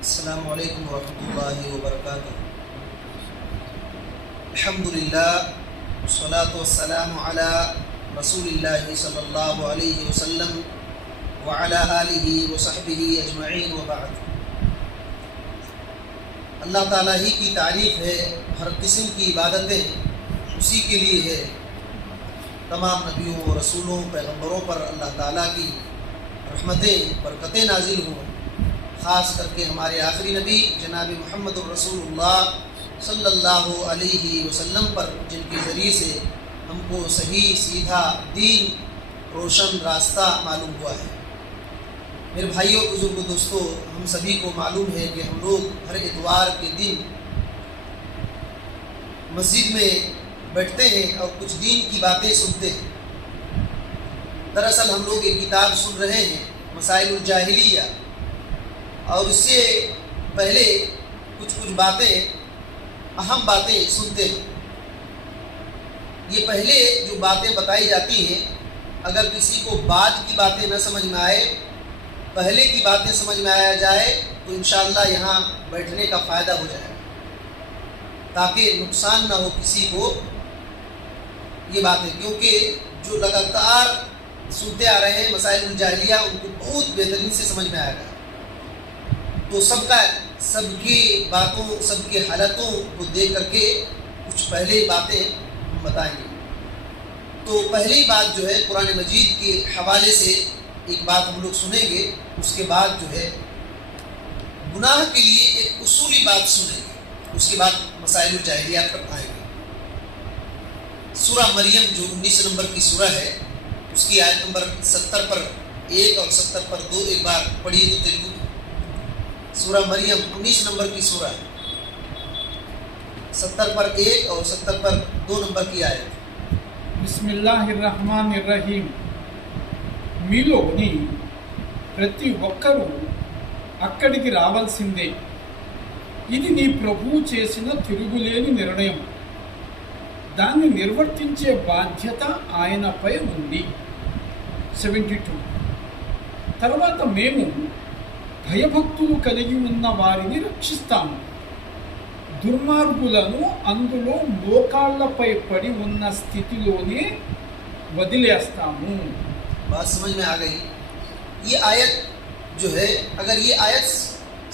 السلام علیکم ورحمۃ اللہ وبرکاتہ۔ الحمدللہ والصلاة والسلام علی رسول اللہ صلی اللہ علیہ وسلم وعلی آلہ وصحبہ اجمعین وبعد۔ اللہ تعالیٰ ہی کی تعریف ہے، ہر قسم کی عبادتیں اسی کے لیے ہے۔ تمام نبیوں رسولوں پیغمبروں پر اللہ تعالیٰ کی رحمتیں برکتیں نازل ہوں، خاص کر کے ہمارے آخری نبی جناب محمد الرسول اللہ صلی اللہ علیہ وسلم پر، جن کے ذریعے سے ہم کو صحیح سیدھا دین روشن راستہ معلوم ہوا ہے۔ میرے بھائیوں بزرگوں دوستو، ہم سبھی کو معلوم ہے کہ ہم لوگ ہر اتوار کے دن مسجد میں بیٹھتے ہیں اور کچھ دین کی باتیں سنتے ہیں۔ دراصل ہم لوگ ایک کتاب سن رہے ہیں، مسائل الجاہلیہ، اور اس سے پہلے کچھ باتیں، اہم باتیں سنتے ہیں۔ یہ پہلے جو باتیں بتائی جاتی ہیں، اگر کسی کو بعد کی باتیں نہ سمجھ میں آئے، پہلے کی باتیں سمجھ میں آیا جائے تو انشاءاللہ یہاں بیٹھنے کا فائدہ ہو جائے، تاکہ نقصان نہ ہو کسی کو یہ باتیں، کیونکہ جو لگاتار سنتے آ رہے ہیں مسائل الجاہلیہ، ان کو بہت بہترین سے سمجھ میں آئے گا۔ تو سب کی باتوں، سب کی حالتوں کو دیکھ کر کے کچھ پہلے باتیں ہم بتائیں گے۔ تو پہلی بات جو ہے قرآن مجید کے حوالے سے ایک بات ہم لوگ سنیں گے، اس کے بعد جو ہے گناہ کے لیے ایک اصولی بات سنیں گے، اس کے بعد مسائل الجاہلیات پر آئیں گے۔ سورہ مریم جو 19 نمبر کی سورہ ہے، اس کی آیت نمبر 70 پر 1 اور 70 پر 2 ایک بار پڑھیے تو تیلگو میں۔ سورہ مریم 19 نمبر کی سورہ، 70 پر 1 اور 70 پر 2 نمبر کی آیت۔ بسم اللہ الرحمن الرحیم۔ మీలోని ప్రతి ఒక్కరూ అక్కడికి రావాల్సిందే, ఇది నీ ప్రభువు చేసిన తిరుగులేని నిర్ణయం, దాన్ని నిర్వర్తించే బాధ్యత ఆయనపై ఉంది। 72 తర్వాత మేము భయభక్తులు కలిగి ఉన్న వారిని రక్షిస్తాము, దుర్మార్గులను అందులో మోకాళ్లపై పడి ఉన్న స్థితిలోనే వదిలేస్తాము। بات سمجھ میں آ گئی؟ یہ آیت جو ہے، اگر یہ آیت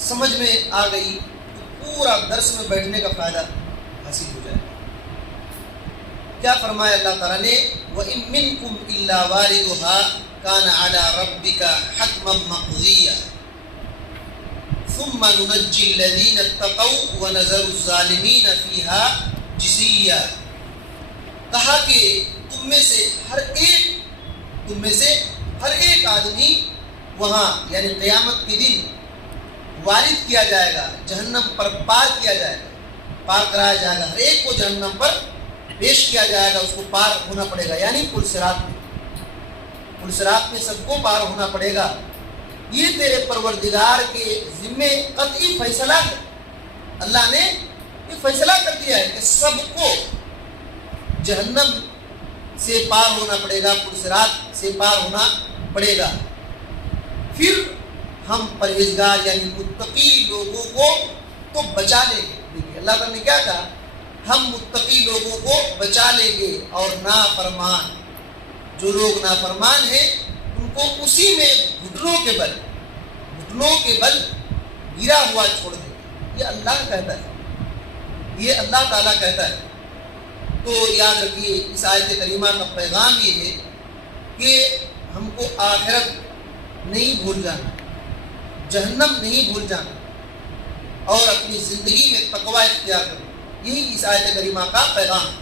سمجھ میں آ گئی تو پورا درس میں بیٹھنے کا فائدہ حاصل ہو جائے۔ کیا فرمایا اللہ تعالیٰ نے؟ وَإِن مِّنكُمْ إِلَّا وَارِدُهَا كَانَ عَلَى رَبِّكَ حَتْمًا مَّقْضِيًّا ثُمَّ نُنَجِّي الَّذِينَ اتَّقَوْا وَنَذَرُ الظَّالِمِينَ فِيهَا جِثِيًّا۔ کہا کہ تم میں سے ہر ایک آدمی وہاں یعنی قیامت کے دن وارد کیا جائے گا، جہنم پر پار کیا جائے گا، پار کرایا جائے گا، ہر ایک کو جہنم پر پیش کیا جائے گا، اس کو پار ہونا پڑے گا، یعنی پل صراط میں سب کو پار ہونا پڑے گا۔ یہ تیرے پروردگار کے ذمے قطعی فیصلہ ہے، اللہ نے یہ فیصلہ کر دیا ہے کہ سب کو جہنم سے پار ہونا پڑے گا، پرصراط سے پار ہونا پڑے گا۔ پھر ہم پرہیزگار یعنی متقی لوگوں کو تو بچا لیں گے۔ دیکھیے اللہ تعالیٰ نے کیا کہا؟ ہم متقی لوگوں کو بچا لیں گے، اور نافرمان، جو لوگ نافرمان ہیں ان کو اسی میں گھٹنوں کے بل گرا ہوا چھوڑ دیں گے۔ یہ اللہ کہتا ہے، یہ اللہ تعالیٰ کہتا ہے۔ تو یاد رکھیے، اس آیت کریمہ کا پیغام یہ ہے کہ ہم کو آخرت نہیں بھول جانا، جہنم نہیں بھول جانا، اور اپنی زندگی میں تقوی اختیار کرنا۔ یہی اس آیت کریمہ کا پیغام ہے،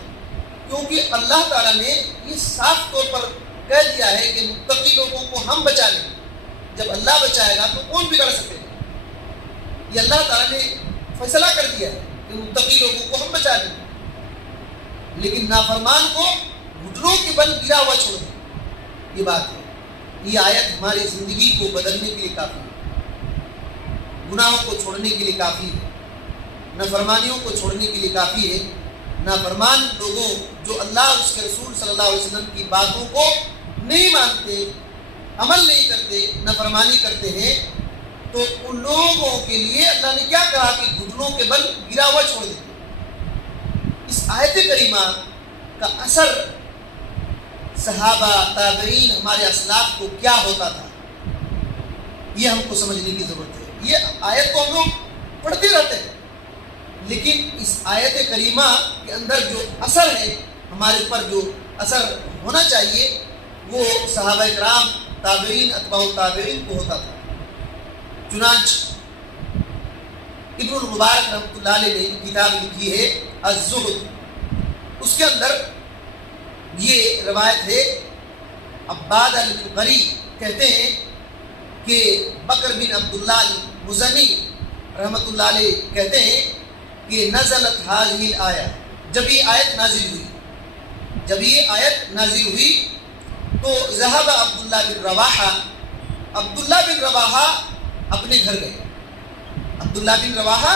کیونکہ اللہ تعالیٰ نے یہ صاف طور پر کہہ دیا ہے کہ متقی لوگوں کو ہم بچا لیں گے۔ جب اللہ بچائے گا تو کون بگڑ سکے گا؟ یہ اللہ تعالیٰ نے فیصلہ کر دیا ہے کہ متقی لوگوں کو ہم بچا لیں گے، لیکن نافرمان کو گھٹنوں کے بل گرا ہوا چھوڑ دیں۔ یہ بات ہے، یہ آیت ہماری زندگی کو بدلنے کے لیے کافی ہے، گناہوں کو چھوڑنے کے لیے کافی ہے، نافرمانیوں کو چھوڑنے کے لیے کافی ہے۔ نافرمان لوگوں جو اللہ اس کے رسول صلی اللہ علیہ وسلم کی باتوں کو نہیں مانتے، عمل نہیں کرتے، نافرمانی کرتے ہیں، تو ان لوگوں کے لیے اللہ نے کیا کہا کہ گھٹنوں کے بل گرا ہوا چھوڑ دیں۔ اس آیت کریمہ کا اثر صحابہ، تابعین، ہمارے اسلاف کو کیا ہوتا تھا، یہ ہم کو سمجھنے کی ضرورت ہے۔ یہ آیت کو ہم لوگ پڑھتے رہتے ہیں، لیکن اس آیت کریمہ کے اندر جو اثر ہے، ہمارے اوپر جو اثر ہونا چاہیے، وہ صحابہ کرام، تابعین، اتباع التابعین کو ہوتا تھا۔ چنانچہ ابن المبارک رحمۃ اللہ علیہ نے کتاب لکھی ہے الزہد، اس کے اندر یہ روایت ہے، عباد المنقری کہتے ہیں کہ بکر بن عبداللہ المزنی رحمۃ اللہ علیہ کہتے ہیں کہ نزلت هذه الآیہ، جب یہ آیت نازل ہوئی تو ذهب عبداللہ بن رواحہ، عبداللہ بن رواحہ اپنے گھر گئے، عبداللہ بن رواحہ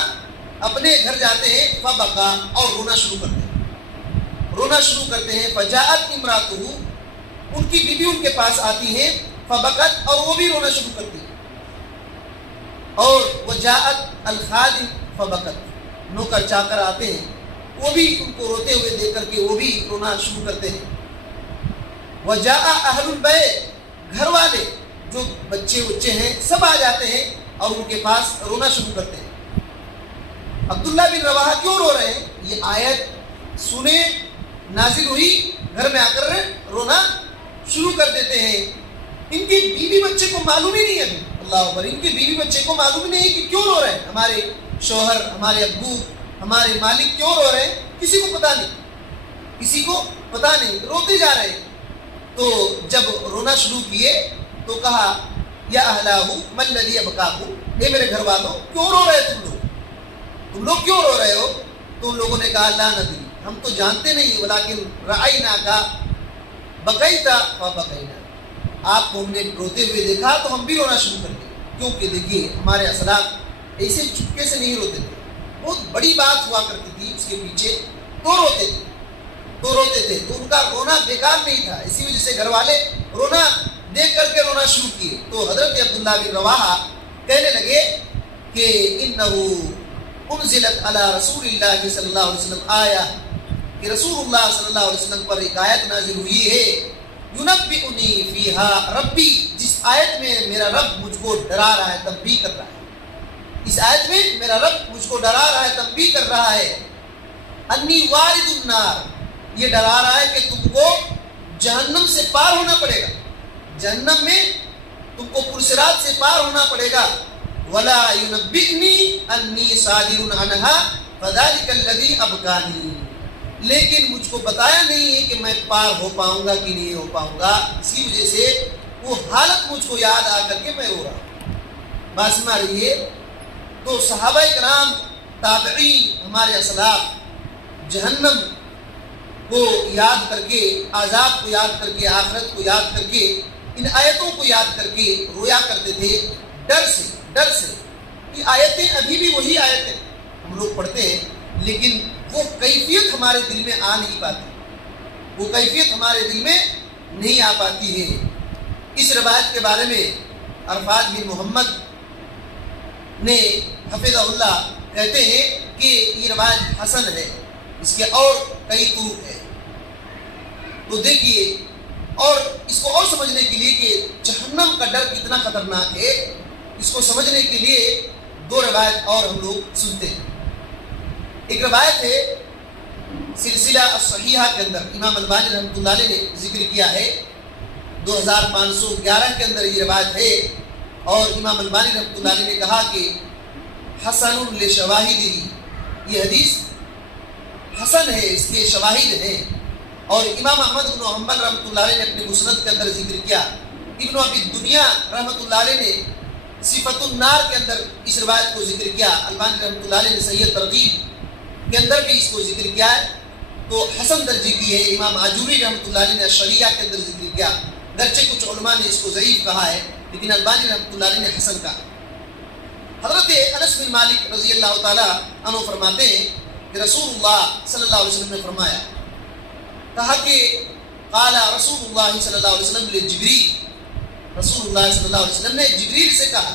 اپنے گھر جاتے ہیں، فبکا، اور رونا شروع کرتے ہیں، فجاءت امراتہ، ان کی بیوی ان کے پاس آتی ہیں، فبکت، اور وہ بھی رونا شروع کرتی ہیں، اور وجاءت الخادم فبکت، نوکر چاکر آتے ہیں، وہ بھی ان کو روتے ہوئے دیکھ کر کے وہ بھی رونا شروع کرتے ہیں، وجاء اہل البیت، گھر والے جو بچے ہیں سب آ جاتے ہیں اور ان کے پاس رونا شروع کرتے ہیں۔ عبداللہ بن رواحہ کیوں رو رہے ہیں؟ یہ آیت سنے، نازل ہوئی، گھر میں آ کر رونا شروع کر دیتے ہیں۔ ان کے بیوی بچے کو معلوم ہی نہیں ہے، اللہ اکبر، ان کے بیوی بچے کو معلوم ہی نہیں ہے کہ کیوں رو رہے ہیں، ہمارے شوہر، ہمارے ابو، ہمارے مالک کیوں رو رہے ہیں، کسی کو پتہ نہیں، روتے جا رہے ہیں۔ تو جب رونا شروع کیے تو کہا یا اہلہ من الذی ابکاکم، اے میرے گھر والوں کیوں رو رہے تم لوگ کیوں رو رہے ہو؟ تو ان لوگوں نے کہا لا ندری، ہم تو جانتے نہیں، ولیکن رأیناک بکیت فبکینا، آپ کو ہم نے روتے ہوئے دیکھا تو ہم بھی رونا شروع کر دیں، کیونکہ دیکھیے ہمارے اسلاف ایسے چپکے سے نہیں روتے تھے، بہت بڑی بات ہوا کرتی تھی اس کے پیچھے تو روتے تھے، تو ان کا رونا بیکار نہیں تھا، اسی وجہ سے گھر والے رونا دیکھ کر کے رونا شروع کیے۔ تو حضرت عبداللہ بن رواحہ کہنے لگے کہ انہو انزلت علی رسول اللہ صلی اللہ علیہ وسلم آیہ، کہ رسول اللہ صلی اللہ علیہ وسلم پر ایک آیت نازل ہوئی ہے، ینبئنی فیہا ربی، جس آیت میں میرا رب مجھ کو ڈرا رہا ہے، تنبیہ کر رہا ہے، اس آیت میں میرا رب مجھ کو ڈرا رہا ہے، تنبیہ کر رہا ہے، انی وارد النار، یہ ڈرا رہا ہے کہ تم کو جہنم سے پار ہونا پڑے گا، جہنم میں تم کو پرصراط سے پار ہونا پڑے گا، ولا ینبئنی انی صادر عنہا فذلک الذی ابکانی، لیکن مجھ کو بتایا نہیں ہے کہ میں پار ہو پاؤں گا کہ نہیں ہو پاؤں گا، اسی وجہ سے وہ حالت مجھ کو یاد آ کر کے میں رو رہا ہوں۔ بات سنا رہی ہے؟ تو صحابہ کرام، تابعین، ہمارے اسلاف جہنم کو یاد کر کے، عذاب کو یاد کر کے، آخرت کو یاد کر کے، ان آیتوں کو یاد کر کے رویا کرتے تھے ڈر سے۔ یہ آیتیں ابھی بھی وہی آیتیں ہم لوگ پڑھتے ہیں، لیکن وہ کیفیت ہمارے دل میں آ نہیں پاتی ہے، اس روایت کے بارے میں عرفات بن محمد نے حفظہ اللہ کہتے ہیں کہ یہ روایت حسن ہے، اس کے اور کئی طرق ہے۔ تو دیکھیے، اور اس کو اور سمجھنے کے لیے کہ جہنم کا ڈر کتنا خطرناک ہے، اس کو سمجھنے کے لیے دو روایت اور ہم لوگ سنتے ہیں۔ ایک روایت ہے سلسلہ الصحیحہ کے اندر، امام البانی رحمۃ اللہ علیہ نے ذکر کیا ہے، 2511 کے اندر یہ روایت ہے، اور امام البانی رحمۃ اللہ علیہ نے کہا کہ حسن لشواہدہ، یہ حدیث حسن ہے، اس کے شواہد ہیں۔ اور امام احمد بن حنبل رحمۃ اللہ علیہ نے اپنے مسند کے اندر ذکر کیا، ابن ابی دنیا رحمۃ اللہ علیہ نے صفت النار کے اندر اس روایت کو ذکر کیا، البانی رحمۃ اللہ علیہ نے صحیح ترغیب کے اندر بھی اس کو ذکر کیا ہے، تو حسن درجے کی ہے۔ امام آجوری رحمۃ اللہ علیہ نے شریعہ کے اندر ذکر کیا، گرچہ کچھ علماء نے اس کو ضعیف کہا ہے، لیکن البانی رحمۃ اللہ علیہ نے حسن کہا۔ حضرت انس بن مالک رضی اللہ تعالیٰ عنہ فرماتے ہیں کہ رسول اللہ صلی اللہ علیہ وسلم نے فرمایا، کہا کہ قال رسول اللہ صلی اللہ علیہ وسلم لجبریل، رسول اللہ صلی اللہ علیہ وسلم نے جبریل سے کہا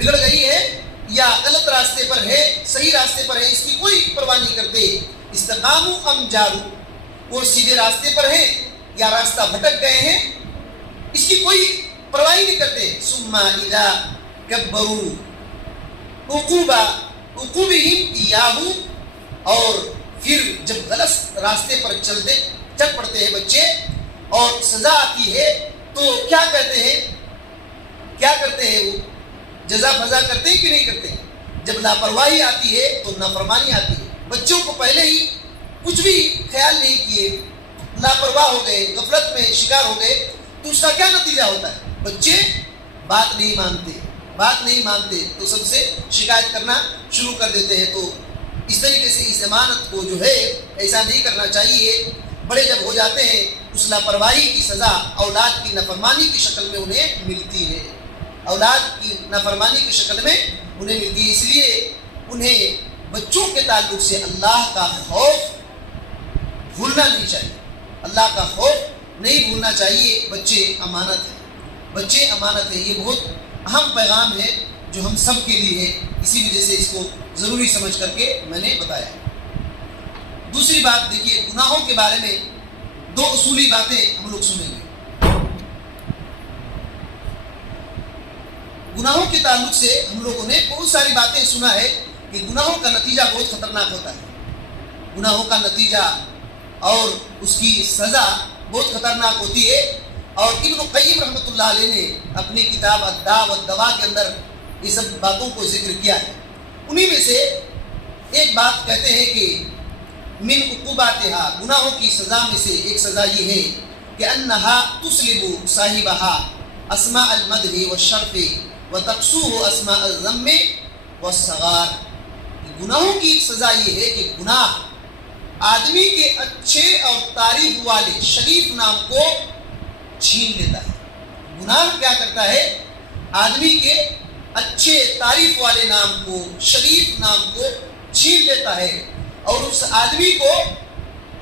بگڑ گئی ہے یا غلط راستے پر ہے، صحیح راستے پر ہے، اس کی کوئی پرواہ نہیں کرتے. استقاموا ام جارو، وہ سیدھے راستے پر ہیں یا راستہ بھٹک گئے ہیں، اس کی کوئی پرواہ نہیں کرتے. ثم اذا کبروا عقوبہم ایاہ، اور پھر جب غلط راستے پر چل پڑتے ہیں بچے اور سزا آتی ہے تو کیا کہتے ہیں، کیا کرتے ہیں؟ وہ جزا فضا کرتے ہیں کہ نہیں کرتے؟ جب لاپرواہی آتی ہے تو نافرمانی آتی ہے. بچوں کو پہلے ہی کچھ بھی خیال نہیں کیے، لاپرواہ ہو گئے، غفلت میں شکار ہو گئے، تو اس کا کیا نتیجہ ہوتا ہے؟ بچے بات نہیں مانتے تو سب سے شکایت کرنا شروع کر دیتے ہیں. تو اس طریقے سے اس امانت کو جو ہے ایسا نہیں کرنا چاہیے. بڑے جب ہو جاتے ہیں اس لاپرواہی کی سزا اولاد کی نافرمانی کی شکل میں انہیں ملتی ہے، اولاد کی نافرمانی کی شکل میں انہیں ملتی ہے. اس لیے انہیں بچوں کے تعلق سے اللہ کا خوف بھولنا نہیں چاہیے، اللہ کا خوف نہیں بھولنا چاہیے. بچے امانت ہے. یہ بہت اہم پیغام ہے جو ہم سب کے لیے ہے، اسی وجہ سے اس کو ضروری سمجھ کر کے میں نے بتایا. دوسری بات دیکھیے، گناہوں کے بارے میں دو اصولی باتیں ہم لوگ سنیں گے. گناہوں کے تعلق سے ہم لوگوں نے بہت ساری باتیں سنا ہے کہ گناہوں کا نتیجہ بہت خطرناک ہوتا ہے، گناہوں کا نتیجہ اور اس کی سزا بہت خطرناک ہوتی ہے. اور ابن قیم رحمۃ اللہ علیہ نے اپنی کتاب الداء والدواء کے اندر یہ سب باتوں کو ذکر کیا ہے. انہی میں سے ایک بات کہتے ہیں کہ من عقوباتہا، گناہوں کی سزا میں سے ایک سزا یہ ہے کہ انہا تسلب صاحبہا اسماء المدح والشرف وتقصوہ اسماء الذم والصغار. گناہوں کی سزا یہ ہے کہ گناہ آدمی کے اچھے اور تعریف والے شریف نام کو چھین لیتا ہے. گناہ کیا کرتا ہے؟ آدمی کے اچھے تعریف والے نام کو، شریف نام کو چھین لیتا ہے اور اس آدمی کو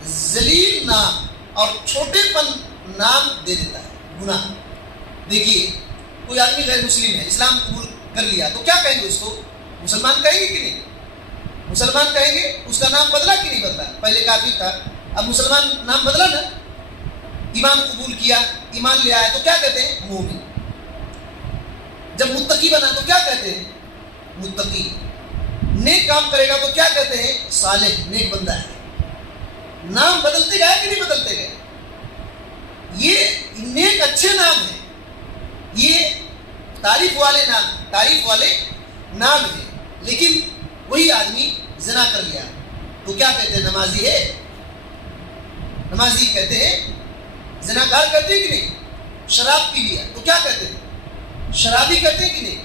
ذلیل نام اور چھوٹے پن نام دے دیتا ہے. گناہ دیکھیے، کوئی آدمی غیر مسلم ہے، اسلام قبول کر لیا تو کیا کہیں گے اس کو؟ مسلمان کہیں گے کہ نہیں؟ مسلمان کہیں گے. اس کا نام بدلا کہ نہیں بدلا؟ پہلے کافر تھا، اب مسلمان نام بدلا نا. ایمان قبول کیا، ایمان لے آیا تو کیا کہتے ہیں؟ مومن. جب متقی بنا تو کیا کہتے ہیں؟ متقی. نیک کام کرے گا تو کیا کہتے ہیں؟ صالح، نیک بندہ ہے. نام بدلتے گئے کہ نہیں بدلتے گئے؟ یہ نیک اچھے نام ہیں، یہ تعریف والے نام ہیں. لیکن وہی آدمی زنا کر لیا تو کیا کہتے ہیں؟ نمازی ہے. نمازی کہتے ہیں. زناکار کہتے ہیں کہ نہیں؟ شراب پی لیا تو کیا کہتے ہیں؟ شرابی کہتے ہیں کہ نہیں؟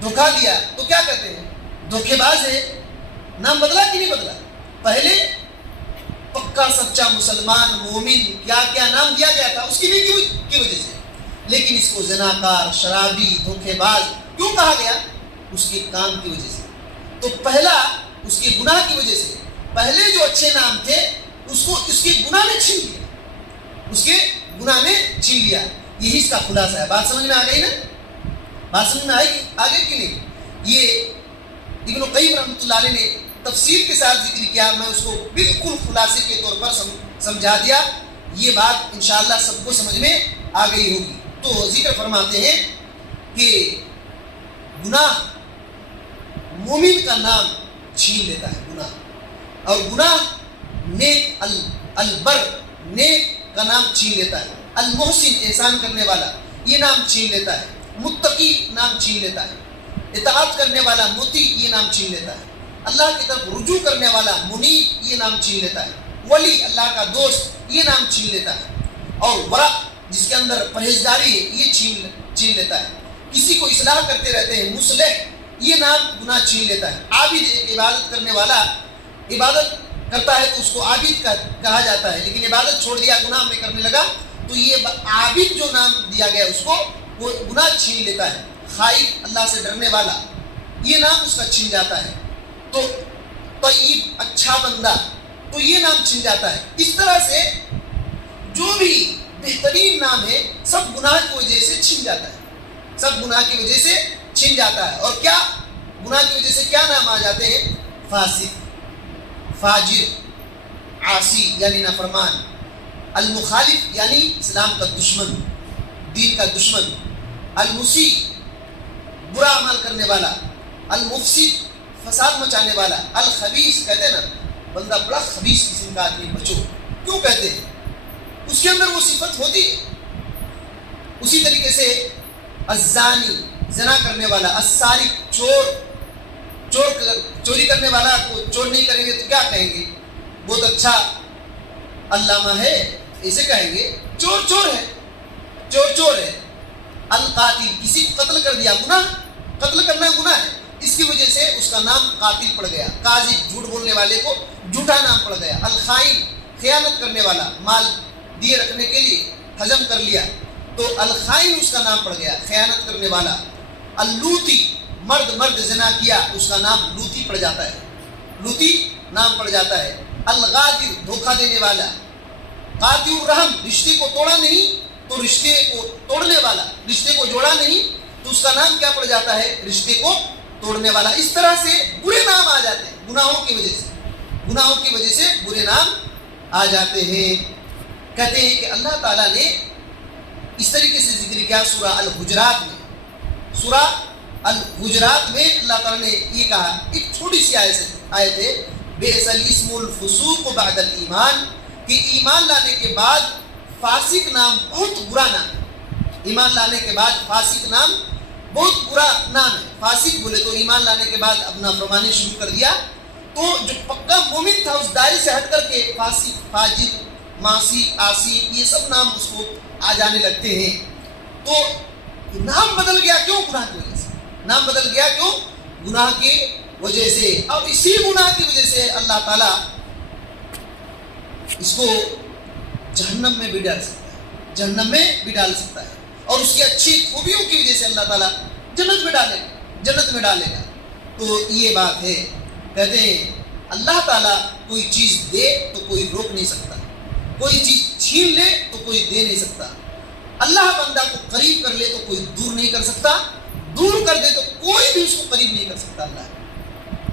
دھوکہ دیا تو کیا کہتے ہیں؟ دھوکے باز ہے. نام بدلا کہ نہیں بدلا؟ پہلے پکا سچا مسلمان مومن کیا کیا نام دیا گیا تھا اس کی بھی کی وجہ سے، لیکن اس کو زناکار، شرابی، دھوکے باز کیوں کہا گیا؟ اس کے کام کی وجہ سے. تو پہلا اس کے گناہ کی وجہ سے، پہلے جو اچھے نام تھے اس کو اس کے گناہ نے چھین لیا، اس کے گناہ نے چھین لیا. یہی اس کا خلاصہ ہے. بات سمجھ میں آ گئی نا؟ بات سمجھ میں آگے کہ نہیں؟ یہ ابن قیم رحمۃ اللہ علیہ نے تفصیل کے ساتھ ذکر کیا، میں اس کو بالکل خلاصے کے طور پر سمجھا دیا. یہ بات انشاءاللہ سب کو سمجھ میں آ گئی ہوگی. تو ذکر فرماتے ہیں کہ گناہ مومن کا نام چھین لیتا ہے. گناہ اور گناہ نیک البر، نیک کا نام چھین لیتا ہے. المحسن، احسان کرنے والا، یہ نام چھین لیتا ہے. متقی نام چھین لیتا ہے. اطاعت کرنے والا، مطیع، یہ نام چھین لیتا ہے. اللہ کی طرف رجوع کرنے والا، منیب، یہ نام چھین لیتا ہے. ولی، اللہ کا دوست، یہ نام چھین لیتا ہے. اور ورع، جس کے اندر پرہیزگاری ہے، یہ چھین لیتا ہے. کسی کو اصلاح کرتے رہتے ہیں، مصلح، یہ نام گناہ چھین لیتا ہے. عابد، عبادت کرنے والا، عبادت کرتا ہے تو اس کو عابد کہا جاتا ہے، لیکن عبادت چھوڑ دیا، گناہ میں کرنے لگا تو یہ عابد جو نام دیا گیا اس کو، وہ گناہ چھین لیتا ہے. خائف، اللہ سے ڈرنے والا، یہ نام اس کا چھن جاتا ہے. تو طیب، اچھا بندہ، تو یہ نام چھن جاتا ہے. اس طرح سے جو بھی بہترین نام ہے سب گناہ کی وجہ سے چھن جاتا ہے، سب گناہ کی وجہ سے چھن جاتا ہے. اور کیا گناہ کی وجہ سے کیا نام آ جاتے ہیں؟ فاسق، فاجر، عاصی یعنی نافرمان، المخالف یعنی اسلام کا دشمن، دین کا دشمن، المسیء برا عمل کرنے والا، المفسد فساد مچانے والا، الخبیث کہتے ہیں نا بندہ بڑا خبیث قسم کا آدمی، بچو. کیوں کہتے ہیں؟ اس کے اندر وہ صفت ہوتی ہے. اسی طریقے سے الزانی زنا کرنے والا، السارق چوری کرنے والا کو چور نہیں کریں گے تو کیا کہیں گے؟ بہت اچھا علامہ ہے ایسے کہیں گے. چور ہے، چور ہے. القاتل کسی کو قتل کر دیا، گناہ، قتل کرنا گناہ ہے، اس کی وجہ سے اس کا نام قاتل پڑ گیا. کاذب جھوٹ بولنے والے کو جھوٹا نام پڑ گیا. الخائن خیانت کرنے والا، مال دیے رکھنے کے لیے ہضم کر لیا تو الخائن اس کا نام پڑ گیا، خیانت کرنے والا. اللوتی مرد زنا کیا اس کا نام لوتی پڑ جاتا ہے، لوتی نام پڑ جاتا ہے. الغادر دھوکہ دینے والا. قاطع الرحم رشتے کو توڑا نہیں تو رشتے کو توڑنے والا، رشتے کو جوڑا نہیں تو اس کا نام کیا پڑ جاتا ہے؟ رشتے کو توڑنے والا. اس طرح سے برے نام آ جاتے ہیں گناہوں کی وجہ سے برے نام آ جاتے ہیں. کہتے ہیں کہ اللہ تعالیٰ نے اس طریقے سے ذکر کیا سورہ الحجرات میں اللہ تعالیٰ نے یہ کہا، ایک چھوٹی سی آیت ہے، بئس الاسم الفسوق بعد الایمان، کہ ایمان لانے کے بعد فاسق نام بہت برا نام ہے. ایمان لانے کے بعد فاسق نام بہت برا نام ہے. فاسق بولے تو ایمان لانے کے بعد اپنا فرمانے شروع کر دیا تو جو پکا مومن تھا اس دائرے سے ہٹ کر کے فاسق، فاجر، معصی، عاصی یہ سب نام اس کو آ جانے لگتے ہیں. تو نام بدل گیا کیوں؟ گناہ کی وجہ سے. نام بدل گیا کیوں؟ گناہ کی وجہ سے. اور اسی گناہ کی وجہ سے اللہ تعالیٰ اس کو جہنم میں بھی ڈال سکتا ہے، اور اس کی اچھی خوبیوں کی وجہ سے اللہ تعالیٰ جنت میں ڈالے گا. تو یہ بات ہے. کہتے ہیں اللہ تعالیٰ کوئی چیز دے تو کوئی روک نہیں سکتا، کوئی چیز چھین لے تو کوئی دے نہیں سکتا. اللہ بندہ کو قریب کر لے تو کوئی دور نہیں کر سکتا، دور کر دے تو کوئی بھی اس کو قریب نہیں کر سکتا.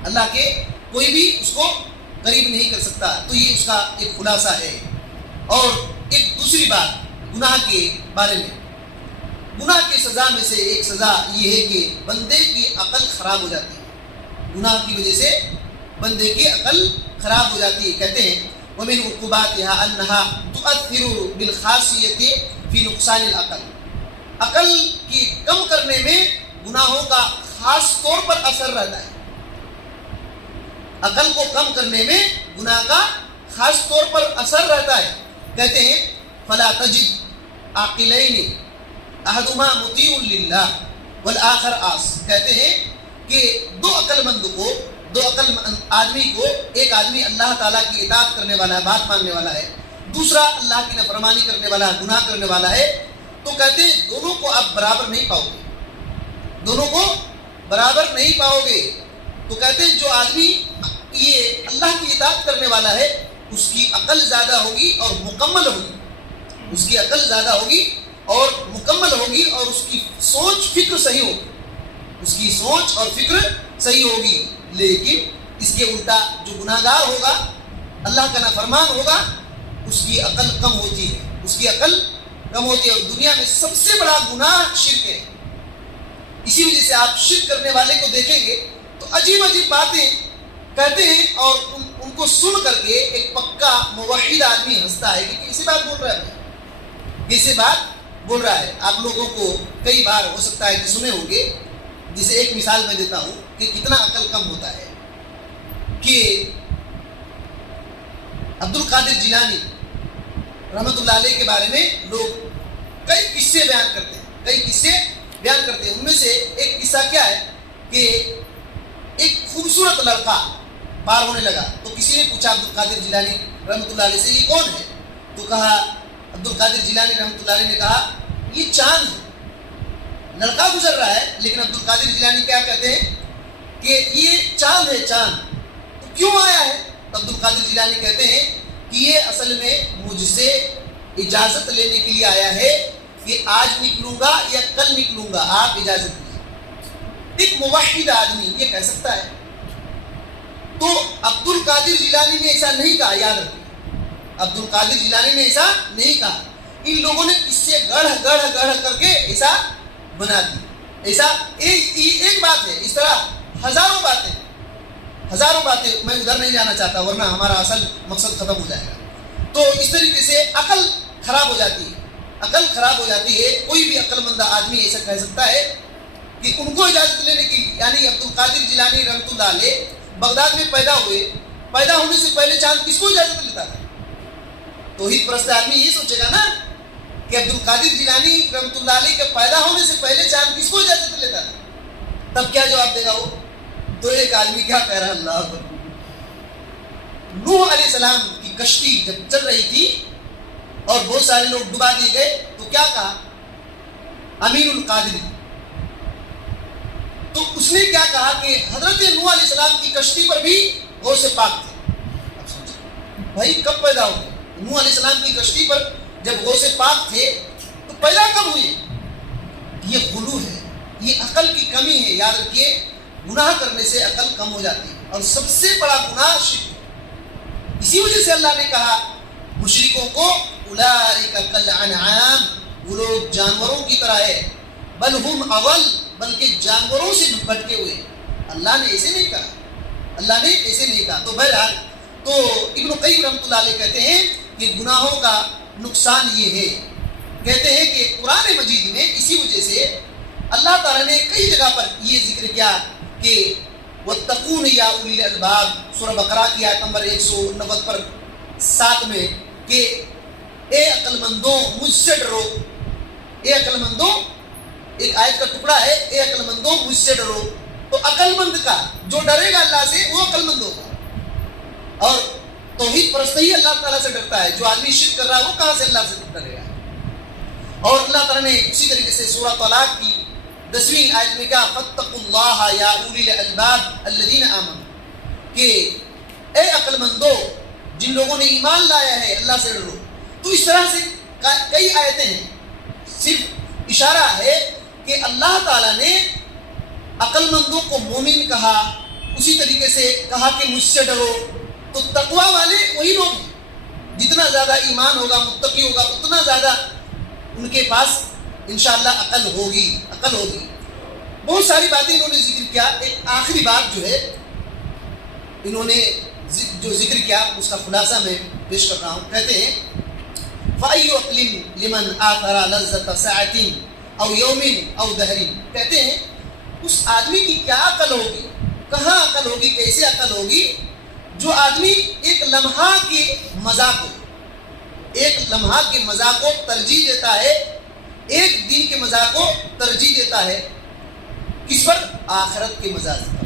اللہ کے کوئی بھی اس کو قریب نہیں کر سکتا. تو یہ اس کا ایک خلاصہ ہے. اور ایک دوسری بات گناہ کے بارے میں، گناہ کی سزا میں سے ایک سزا یہ ہے کہ بندے کی عقل خراب ہو جاتی ہے. گناہ کی وجہ سے بندے کی عقل خراب ہو جاتی ہے. کہتے ہیں وَمِنْ عُقُوبَاتِهَا أَنَّهَا تُؤَثِّرُ بِالْخَاصِيَّةِ فِي نُقْصَانِ الْعَقْلِ. عقل کی کم کرنے میں گناہوں کا خاص طور پر اثر رہتا ہے. عقل کو کم کرنے میں گناہ کا خاص طور پر اثر رہتا ہے. کہتے ہیں فَلَا تَجِدْ عَاقِلَيْنِ أَحَدُهُمَا مُطِيعٌ لِلَّهِ وَالْآخَرُ عَاصٍ. کہتے ہیں کہ دو عقل آدمی کو، ایک آدمی اللہ تعالیٰ کی اطاعت کرنے والا ہے، بات ماننے والا ہے، دوسرا اللہ کی نافرمانی کرنے والا ہے، گناہ کرنے والا ہے. تو کہتے ہیں دونوں کو آپ برابر نہیں پاؤ گے. تو کہتے ہیں جو آدمی یہ اللہ کی اطاعت کرنے والا ہے اس کی عقل زیادہ ہوگی اور مکمل ہوگی، اس کی عقل زیادہ ہوگی اور مکمل ہوگی، اور اس کی سوچ فکر صحیح ہوگی، اس کی سوچ اور فکر صحیح ہوگی. لیکن اس کے الٹا جو گناہ گار ہوگا، اللہ کا نافرمان ہوگا، اس کی عقل کم ہوتی ہے، اور دنیا میں سب سے بڑا گناہ شرک ہے. اسی وجہ سے آپ شرک کرنے والے کو دیکھیں گے تو عجیب باتیں کہتے ہیں، اور ان کو سن کر کے ایک پکا موحد آدمی ہنستا ہے کہ کیسی بات بول رہا ہے. آپ لوگوں کو کئی بار ہو سکتا ہے کہ سنے ہوں گے. جسے ایک مثال میں دیتا ہوں کہ کتنا عقل کم ہوتا ہے کہ عبد القادر جیلانی رحمۃ اللہ علیہ کے بارے میں لوگ کئی قصے بیان کرتے ہیں. ان میں سے ایک قصہ کیا ہے کہ ایک خوبصورت لڑکا پار ہونے لگا تو کسی نے پوچھا عبد القادر جیلانی رحمۃ اللہ علیہ سے یہ کون ہے؟ تو کہا عبد القادر جیلانی رحمۃ اللہ علیہ نے کہا یہ چاند ہے. لڑکا گزر رہا ہے لیکن عبد القادر جیلانی کیا کہتے ہیں کہ یہ چاند ہے. تو کیوں آیا ہے؟ تو عبد القادر جیلانی کہتے ہیں کہ یہ اصل میں مجھ سے اجازت لینے کے لیے آیا ہے کہ آج نکلوں گا یا کل نکلوں گا، آپ اجازت دیجیے. ایک موحد آدمی یہ کہہ سکتا ہے؟ تو عبد القادر جیلانی نے ایسا نہیں کہا، یاد رکھیے، عبد القادر جیلانی نے ایسا نہیں کہا، ان لوگوں نے اس سے گڑھ کر کے ایسا بنا دی. ایسا ایک بات ہے، اس طرح ہزاروں باتیں میں ادھر نہیں جانا چاہتا ورنہ ہمارا اصل مقصد ختم ہو جائے گا. تو اس طریقے سے عقل خراب ہو جاتی ہے. کوئی بھی عقل مند آدمی ایسا کہہ سکتا ہے کہ ان کو اجازت لینے کی، یعنی عبد القادر جیلانی رحمۃ اللہ علیہ بغداد میں پیدا ہونے سے پہلے چاند کس کو اجازت لیتا تھا؟ توحید پرست آدمی یہ سوچے گا نا کہ عبد القادر جیلانی رحمۃ اللہ علیہ کے پیدا ہونے سے پہلے چاند کس کو اجازت لیتا تھا؟ تب کیا جواب دے گا وہ؟ تو ایک آدمی کیا کہہ رہا ہے، اللہ اکبر، نوح علیہ السلام کی کشتی جب چل رہی تھی اور بہت سارے لوگ ڈبا دیے گئے تو کیا کہا امین القادری؟ تو اس نے کیا کہا کہ حضرت نوح علیہ السلام کی کشتی پر بھی غوث پاک تھے. اب سوچیں بھائی کب پیدا ہو گئے؟ نوح علیہ السلام کی کشتی پر جب غوث پاک تھے تو پیدا کب ہوئے؟ یہ غلو ہے، یہ عقل کی کمی ہے. یاد رکھیے، گناہ کرنے سے عقل کم ہو جاتی ہے اور سب سے بڑا گناہ شرک ہے. اسی وجہ سے اللہ نے کہا مشرکوں کو اولئک کالانعام، وہ لوگ جانوروں کی طرح ہے، بل ہم اضل، بلکہ جانوروں سے بھٹکے ہوئے. اللہ نے ایسے نہیں کہا. تو بہرحال تو ابن قیم رحمۃ اللہ علیہ کہتے ہیں کہ گناہوں کا نقصان یہ ہے، کہتے ہیں کہ قرآن مجید میں اسی وجہ سے اللہ تعالیٰ نے کئی جگہ پر یہ ذکر کیا کہ وَاتَّقُونِ يَا أُولِي الْأَلْبَابِ، سورہ بقرہ کی آیت نمبر 190 پر 7 میں کہ اے عقل مندوں مجھ سے ڈرو. اے عقل مندوں، ایک آیت کا ٹکڑا ہے، اے عقل مندوں مجھ سے ڈرو. تو عقل مند کا جو ڈرے گا اللہ سے وہ عقل مند ہوگا. اور توحید پرست ہی اللہ تعالیٰ سے ڈرتا ہے. جو آدمی شرک کر رہا ہے وہ کہاں سے اللہ سے ڈرے گا؟ اور اللہ تعالیٰ نے اسی طریقے سے سورہ طلاق کی 10ویں آیت میں کہا فَاتَّقُوا اللَّهَ يَا أُولِي الْأَلْبَابِ الَّذِينَ آمَنُوا، کہ اے عقل مندو جن لوگوں نے ایمان لایا ہے اللہ سے ڈرو. تو اس طرح سے کئی آیتیں ہیں. صرف اشارہ ہے کہ اللہ تعالیٰ نے عقل مندوں کو مومن کہا، اسی طریقے سے کہا کہ مجھ سے ڈرو. تو تقویٰ والے وہی لوگ ہیں، جتنا زیادہ ایمان ہوگا، متقی ہوگا، اتنا زیادہ ان کے پاس انشاءاللہ عقل ہوگی. بہت ساری باتیں انہوں نے ذکر کیا. ایک آخری بات جو ہے انہوں نے جو ذکر کیا اس کا خلاصہ میں پیش کر رہا ہوں. کہتے ہیں فَأَيُّ عَقْلٍ لِمَنْ آثَرَ لَذَّةَ سَاعَةٍ أَوْ يَوْمٍ أَوْ دَهْرٍ، کہتے ہیں اس آدمی کی کیا عقل ہوگی، کہاں عقل ہوگی، کیسے عقل ہوگی جو آدمی ایک لمحہ کے مزہ کو ترجیح دیتا ہے، ایک دن کے مزہ کو ترجیح دیتا ہے کس پر؟ آخرت کے مزہ پر.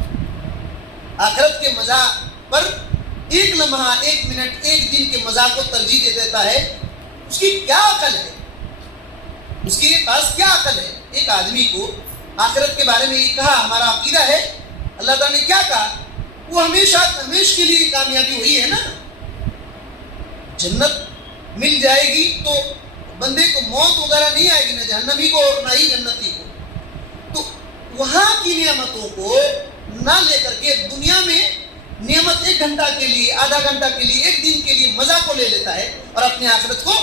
آخرت کے مزہ پر ایک لمحہ، ایک منٹ، ایک دن کے مزہ کو ترجیح دے دیتا ہے. اس کی کیا عقل ہے؟ اس کے پاس کیا عقل ہے؟ ایک آدمی کو آخرت کے بارے میں یہ کہا ہمارا عقیدہ ہے، اللہ تعالیٰ نے کیا کہا؟ وہ ہمیشہ کے لیے کامیابی ہوئی ہے نا. جنت مل جائے گی تو بندے کو موت وغیرہ نہیں آئے گی، نہ جہنمی کو اور نہ ہی جنتی کو. تو وہاں کی نعمتوں کو نہ لے کر کے دنیا میں نعمت 1 گھنٹہ کے لیے، آدھا گھنٹہ کے لیے، 1 دن کے لیے مزہ کو لے لیتا ہے اور اپنے آخرت کو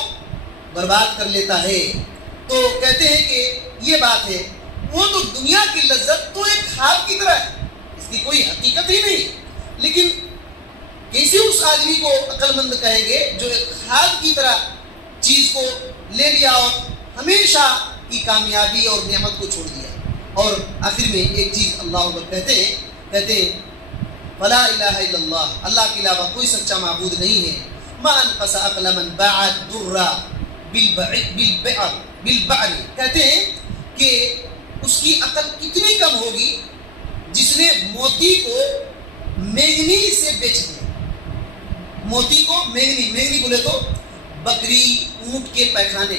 برباد کر لیتا ہے. تو کہتے ہیں کہ یہ بات ہے، وہ تو دنیا کی لذت تو ایک خواب کی طرح ہے، اس کی کوئی حقیقت ہی نہیں. لیکن کیسے اس آدمی کو عقل مند کہیں گے جو ایک خواب کی طرح چیز کو لے لیا اور ہمیشہ کی کامیابی اور نعمت کو چھوڑ دیا. اور آخر میں ایک چیز اللہ اکبر کہتے ہیں فلا الہ الا اللہ، اللہ کے علاوہ کوئی سچا معبود نہیں ہے. ما انقص عقل من باع الدر بالبعر، کہتے ہیں کہ اس کی عقل کتنی کم ہوگی جس نے موتی کو مینگنی سے بیچ دیا. موتی کو مینگنی بولے تو بکری، اونٹ کے پیخانے.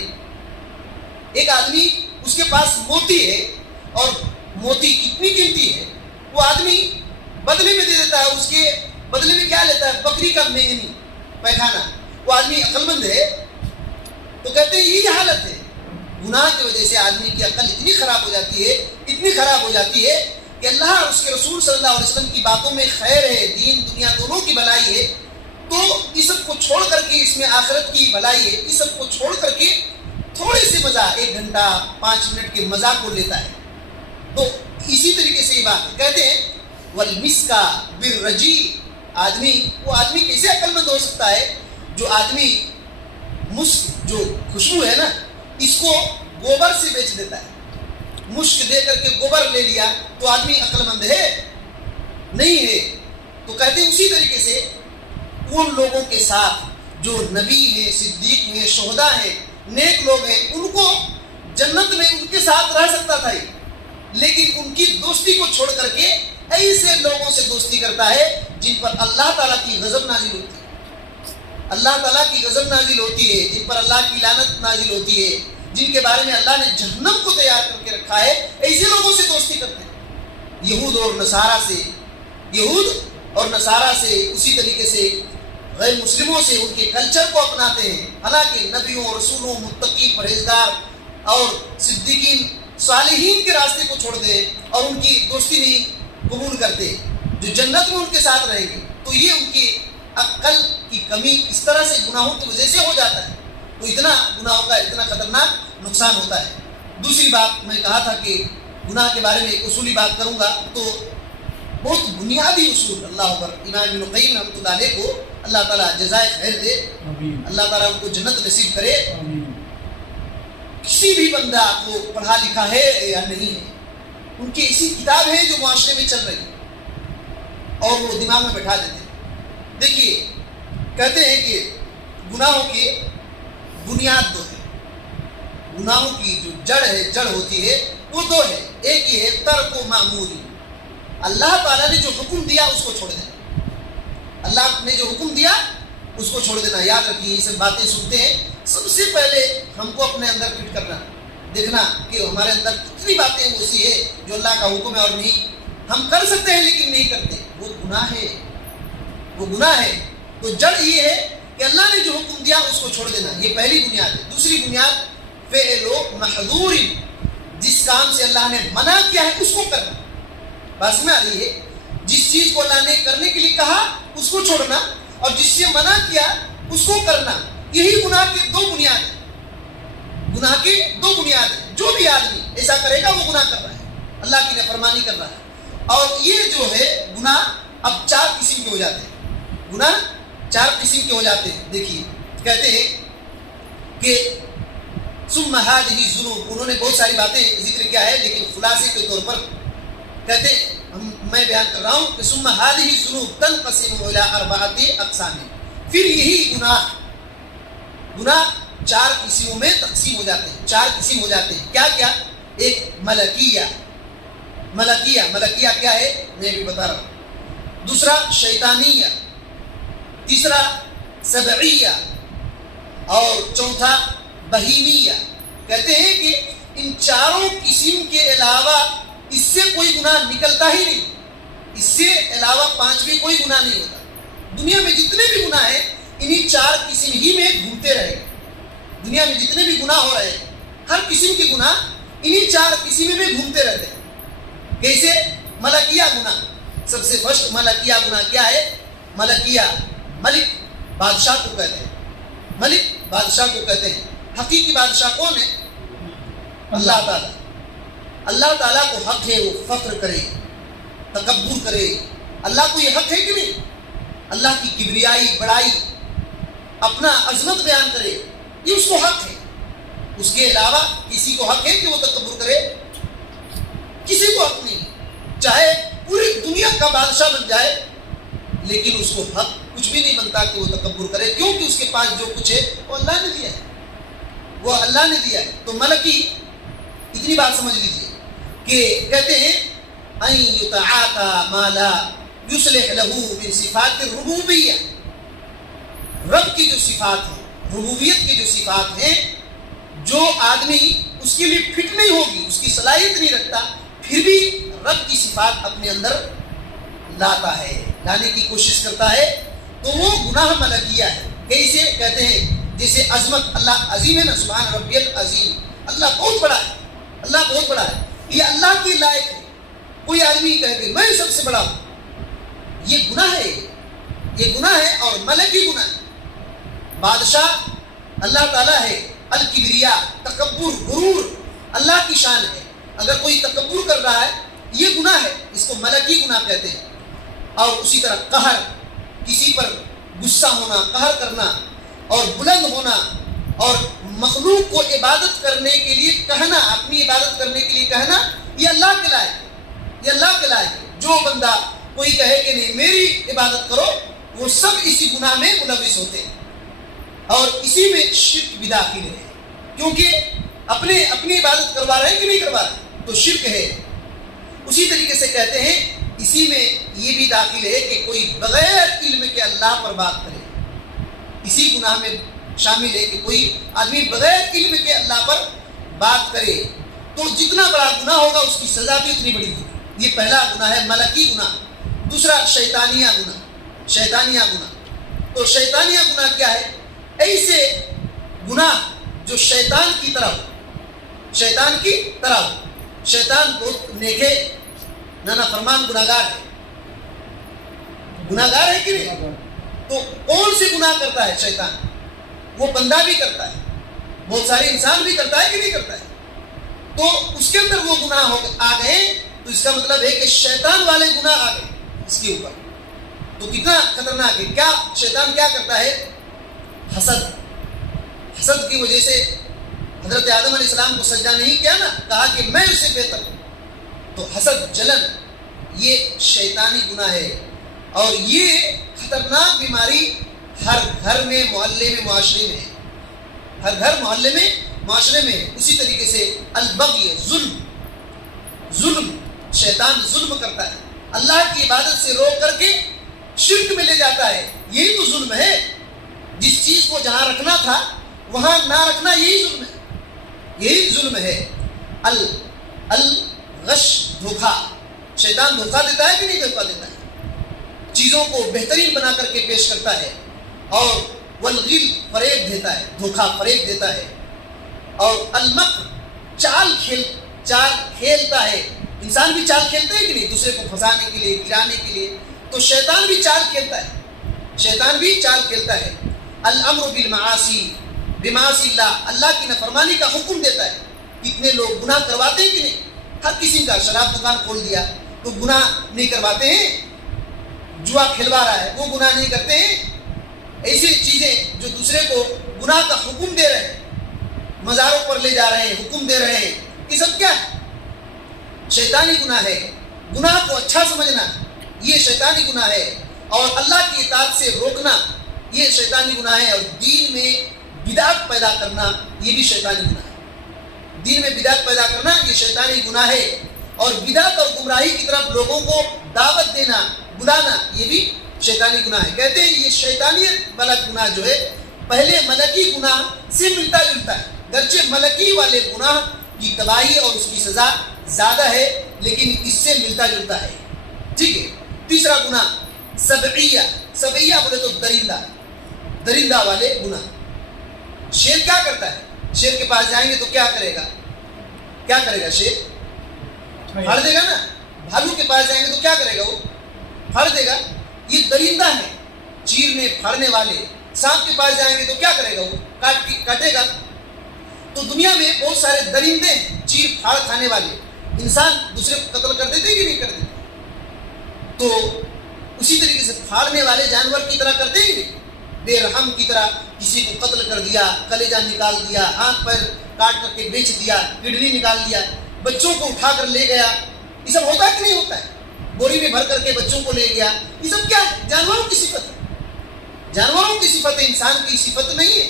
ایک آدمی اس کے پاس موتی ہے اور موتی کتنی قیمتی ہے، وہ آدمی بدلے میں دے دیتا ہے. اس کے بدلے میں کیا لیتا ہے؟ بکری کا مینگنی، پیخانہ. وہ آدمی عقل مند ہے؟ تو کہتے ہیں یہی حالت ہے. گناہ کی وجہ سے آدمی کی عقل اتنی خراب ہو جاتی ہے کہ اللہ اور اس کے رسول صلی اللہ علیہ وسلم کی باتوں میں خیر ہے، دین دنیا دونوں کی بھلائی ہے، تو اس سب کو چھوڑ کر کے اس میں آخرت کی بھلائی ہے، اس سب کو چھوڑ کر کے تھوڑے سے مزہ، 1 گھنٹہ 5 منٹ کے مزہ کو لیتا ہے. تو اسی طریقے سے یہ بات ہے. کہتے ہیں والمسکا بالرجی، وہ آدمی کیسے عقل مند ہو سکتا ہے جو آدمی مشک، جو خوشبو ہے نا، اس کو گوبر سے بیچ دیتا ہے. مشک دے کر کے گوبر لے لیا تو آدمی عقل مند ہے؟ نہیں ہے. تو کہتے ہیں اسی طریقے سے ان لوگوں کے ساتھ جو نبی ہیں، صدیق ہیں، شہداء ہیں، نیک لوگ ہیں، ان کو جنت میں ان کے ساتھ رہ سکتا تھا، لیکن ان کی دوستی کو چھوڑ کر کے ایسے لوگوں سے دوستی کرتا ہے جن پر اللہ تعالیٰ کی غضب نازل ہوتی ہے، اللہ تعالیٰ کی غضب نازل ہوتی ہے، جن پر اللہ کی لعنت نازل ہوتی ہے، جن کے بارے میں اللہ نے جہنم کو تیار کر کے رکھا ہے، ایسے لوگوں سے دوستی کرتے ہیں. یہود اور نصارہ سے اسی طریقے سے غیر مسلموں سے ان کے کلچر کو اپناتے ہیں، حالانکہ نبیوں، رسولوں، متقی، پرہیزگار اور صدیقین، صالحین کے راستے کو چھوڑ دے اور ان کی دوستی نہیں قبول کرتے جو جنت میں ان کے ساتھ رہیں گے. تو یہ ان کی عقل کی کمی اس طرح سے گناہوں کی وجہ سے ہو جاتا ہے. تو اتنا گناہوں کا اتنا خطرناک نقصان ہوتا ہے. دوسری بات میں کہا تھا کہ گناہ کے بارے میں ایک اصولی بات کروں گا، تو بہت بنیادی اصول اللہ پر امام ابن قیم رحمۃ اللہ علیہ کو اللہ تعالیٰ جزائے خیر دے، اللہ تعالیٰ ان کو جنت نصیب کرے. کسی بھی بندہ کو پڑھا لکھا ہے یا نہیں ہے، ان کی ایسی کتاب ہے جو معاشرے میں چل رہی ہے اور وہ دماغ میں بٹھا دیتے ہیں. دیکھیے کہتے ہیں کہ گناہوں کی بنیاد 2 ہے، گناہوں کی جو جڑ ہوتی ہے وہ 2 ہے. ایک یہ ہے ترک و معمول، اللہ تعالیٰ نے جو حکم دیا اس کو چھوڑ دینا، اللہ نے جو حکم دیا اس کو چھوڑ دینا. یاد رکھیے یہ سب باتیں سنتے ہیں، سب سے پہلے ہم کو اپنے اندر فٹ کرنا، دیکھنا کہ ہمارے اندر کتنی باتیں ایسی ہے جو اللہ کا حکم ہے اور نہیں ہم کر سکتے ہیں لیکن نہیں کرتے، وہ گناہ ہے، وہ گناہ ہے. تو جڑ یہ ہے کہ اللہ نے جو حکم دیا اس کو چھوڑ دینا، یہ پہلی بنیاد ہے. دوسری بنیاد فعل محظور، جس کام سے اللہ نے منع کیا ہے اس کو کرنا. بات میں آ رہی ہے، جس چیز کو اللہ نے کرنے کے لیے کہا اس کو چھوڑنا اور جس سے منع کیا اس کو کرنا. یہی گناہ کے 2 بنیاد ہیں، گناہ کے 2 بنیاد ہیں. جو بھی آدمی ایسا کرے گا وہ گناہ کر رہا ہے، اللہ کی نافرمانی کر رہا ہے. اور یہ جو ہے گناہ اب 4 قسم کے ہو جاتے ہیں، گناہ 4 قسم کے ہو جاتے ہیں. دیکھیے کہتے ہیں کہ ثم هذه الذنوب، انہوں نے بہت ساری باتیں ذکر کیا ہے لیکن خلاصے کے طور پر کہتے ہیں، میں بیان کر رہا ہوں کہ ثم هذه الذنوب تنقسم الى 4 اقسام. پھر یہی گناہ 4 قسموں میں تقسیم ہو جاتے ہیں، 4 قسم ہو جاتے ہیں. کیا کیا؟ ایک ملکیہ کیا ہے میں بھی بتا رہا ہوں. دوسرا شیطانیہ، تیسرا سبعیہ اور چوتھا بہیمیہ. کہتے ہیں کہ ان 4 قسم کے علاوہ اس سے کوئی گناہ نکلتا ہی نہیں، اس سے علاوہ 5ویں کوئی گناہ نہیں ہوتا. دنیا میں جتنے بھی گناہ ہیں انہی 4 قسم ہی میں گھومتے رہے. دنیا میں جتنے بھی گناہ ہو رہے ہیں ہر قسم کے گناہ انہی 4 قسم میں گھومتے رہتے ہیں. کیسے؟ ملکیہ گناہ، سب سے فرسٹ ملکیہ گناہ کیا ہے؟ ملکیہ ملک بادشاہ کو کہتے ہیں، ملک بادشاہ کو کہتے ہیں. حقیقی بادشاہ کون ہے؟ اللہ تعالیٰ. اللہ تعالیٰ کو حق ہے وہ فخر کرے، تکبر کرے. اللہ کو یہ حق ہے کہ نہیں؟ اللہ کی کبریائی، بڑائی، اپنا عظمت بیان کرے، یہ اس کو حق ہے. اس کے علاوہ کسی کو حق ہے کہ وہ تکبر کرے؟ کسی کو حق نہیں. چاہے پوری دنیا کا بادشاہ بن جائے لیکن اس کو حق کچھ بھی نہیں بنتا کہ وہ تکبر کرے، کیونکہ اس کے پاس جو کچھ ہے وہ اللہ نے دیا ہے، وہ اللہ نے دیا ہے. تو ملکی اتنی بات سمجھ لیجیے کہ کہتے ہیں ان یتعاطى ما لا یصلح له من صفات الربوبیہ. رب کی جو صفات ہیں، ربوبیت کی جو صفات ہیں، جو آدمی اس کے لیے فٹ نہیں ہوگی، اس کی صلاحیت نہیں رکھتا، پھر بھی رب کی صفات اپنے اندر لاتا ہے، لانے کی کوشش کرتا ہے، تو وہ گناہ ملکیہ ہے. کیسے؟ کہتے ہیں جیسے عظمت، اللہ عظیم ہے نا، سبحان ربی العظیم، اللہ بہت بڑا ہے، اللہ بہت بڑا ہے، یہ اللہ کی لائق ہے. کوئی آدمی کہے کہ میں سب سے بڑا ہوں، یہ گناہ ہے، یہ گناہ ہے اور ملکی گناہ ہے۔ بادشاہ اللہ تعالیٰ ہے، الکبریا، تکبر، غرور اللہ کی شان ہے۔ اگر کوئی تکبر کر رہا ہے یہ گناہ ہے، اس کو ملکی گناہ کہتے ہیں۔ اور اسی طرح قہر، کسی پر غصہ ہونا، قہر کرنا اور بلند ہونا اور مخلوق کو عبادت کرنے کے لیے کہنا، اپنی عبادت کرنے کے لیے کہنا، یہ اللہ کے لائق ہے، یہ اللہ کے لائق ہے۔ جو بندہ کوئی کہے کہ نہیں میری عبادت کرو، وہ سب اسی گناہ میں ملوث ہوتے ہیں اور اسی میں شرک بھی داخل ہے، کیونکہ اپنی عبادت کروا رہے ہیں کہ نہیں کروا رہے تو شرک ہے۔ اسی طریقے سے کہتے ہیں اسی میں یہ بھی داخل ہے کہ کوئی بغیر علم کے اللہ پر بات کرے، اسی گناہ میں شامل ہے کہ کوئی آدمی بغیر علم کے اللہ پر بات کرے تو جتنا بڑا گناہ ہوگا اس کی سزا بھی اتنی بڑی ہوگی۔ یہ پہلا گناہ ہے ملکی گناہ۔ دوسرا شیطانیہ گناہ، شیطانیہ گناہ۔ تو شیطانیہ گناہ کیا ہے؟ ایسے گناہ جو شیطان کی طرح ہو، شیطان کی طرح ہو۔ شیطان بہت نیکے نافرمان گناہگار ہے، گناہگار ہے کہ نہیں؟ تو کون سے گناہ کرتا ہے شیطان؟ وہ بندہ بھی کرتا ہے، بہت سارے انسان بھی کرتا ہے کہ نہیں کرتا ہے؟ تو اس کے اندر وہ گناہ آ گئے تو اس کا مطلب ہے کہ شیطان والے گناہ آ گئے اس کے اوپر۔ تو کتنا خطرناک ہے۔ کیا شیطان کیا کرتا ہے؟ حسد، حسد کی وجہ سے حضرت آدم علیہ السلام کو سجدہ نہیں کیا نا، کہا کہ میں اس سے بہتر ہوں۔ تو حسد، جلن، یہ شیطانی گناہ ہے اور یہ خطرناک بیماری ہر گھر میں، محلے میں، معاشرے میں ہے، ہر گھر محلے میں، معاشرے میں ہے۔ اسی طریقے سے البغی، ظلم، شیطان ظلم کرتا ہے، اللہ کی عبادت سے روک کر کے شرک میں لے جاتا ہے، یہی تو ظلم ہے۔ جس چیز کو جہاں رکھنا تھا وہاں نہ رکھنا، یہی ظلم ہے، یہی ظلم ہے۔ الغش، دھوکہ، شیطان دھوکہ دیتا ہے کہ نہیں دھوکہ دیتا ہے؟ چیزوں کو بہترین بنا کر کے پیش کرتا ہے۔ اور والغل، فریب دیتا ہے، دھوکہ فریب دیتا ہے۔ اور المکر، چال کھیلتا ہے۔ انسان بھی چال کھیلتا ہے کہ نہیں؟ دوسرے کو پھنسانے کے لیے، گرانے کے لیے۔ تو شیطان بھی چال کھیلتا ہے، شیطان بھی چال کھیلتا ہے۔ الامر بالمعاصی، بمعاصی اللہ، اللہ کی نافرمانی کا حکم دیتا ہے۔ کتنے لوگ گناہ کرواتے ہیں کہ نہیں؟ ہر کسی کا شراب دکان کھول دیا تو گناہ نہیں کرواتے ہیں؟ جوا کھلوا رہا ہے وہ گناہ نہیں کرتے ہیں؟ ایسی چیزیں جو دوسرے کو گناہ کا حکم دے رہے ہیں، مزاروں پر لے جا رہے ہیں، حکم دے رہے ہیں، یہ سب کیا ہے؟ شیطانی گناہ ہے۔ گناہ کو اچھا سمجھنا یہ شیطانی گناہ ہے، اور اللہ کی اطاعت سے روکنا یہ شیطانی گناہ ہے، اور دین میں بدعت پیدا کرنا یہ بھی شیطانی گناہ ہے۔ دین میں بدعت پیدا کرنا یہ شیطانی گناہ ہے، اور بدعت اور گمراہی کی طرف لوگوں کو دعوت دینا، بلانا، یہ بھی شیطانی گناہ ہے۔ کہتے ہیں یہ شیطانیت والا گناہ جو ہے پہلے ملکی گناہ سے ملتا جلتا ہے، گرچہ ملکی والے گناہ کی تباہی اور اس کی سزا زیادہ ہے لیکن اس سے ملتا جلتا ہے۔ ٹھیک ہے۔ تیسرا گناہ سبعیہ، سبعیہ بولے تو درندہ والے گناہ۔ شیر کیا کرتا ہے؟ شیر کے پاس جائیں گے تو کیا کرے گا؟ کیا کرے گا شیر؟ پھاڑ دے گا نا۔ بھالو کے پاس جائیں گے تو کیا کرے گا؟ وہ پھاڑ دے گا۔ یہ درندہ ہے، چیرنے پھاڑنے والے۔ سانپ کے پاس جائیں گے تو کیا کرے گا؟ وہ کاٹے گا۔ تو دنیا میں بہت سارے درندے ہیں، چیر پھاڑ کھانے والے۔ انسان دوسرے کو قتل کر دیتے کہ نہیں کر دیتے؟ تو اسی طریقے سے پھاڑنے والے جانور کی طرح کرتے ہی نہیں، بے رحم کی طرح کسی کو قتل کر دیا، کلیجہ نکال دیا، ہاتھ پیر کاٹ کر کے بیچ دیا، کڈنی نکال دیا، بچوں کو اٹھا کر لے گیا۔ یہ سب ہوتا ہے کہ نہیں ہوتا ہے؟ بوری میں بھر کر کے بچوں کو لے گیا۔ یہ سب کیا ہے؟ جانوروں کی صفت ہے، جانوروں کی صفت ہے، انسان کی صفت نہیں ہے۔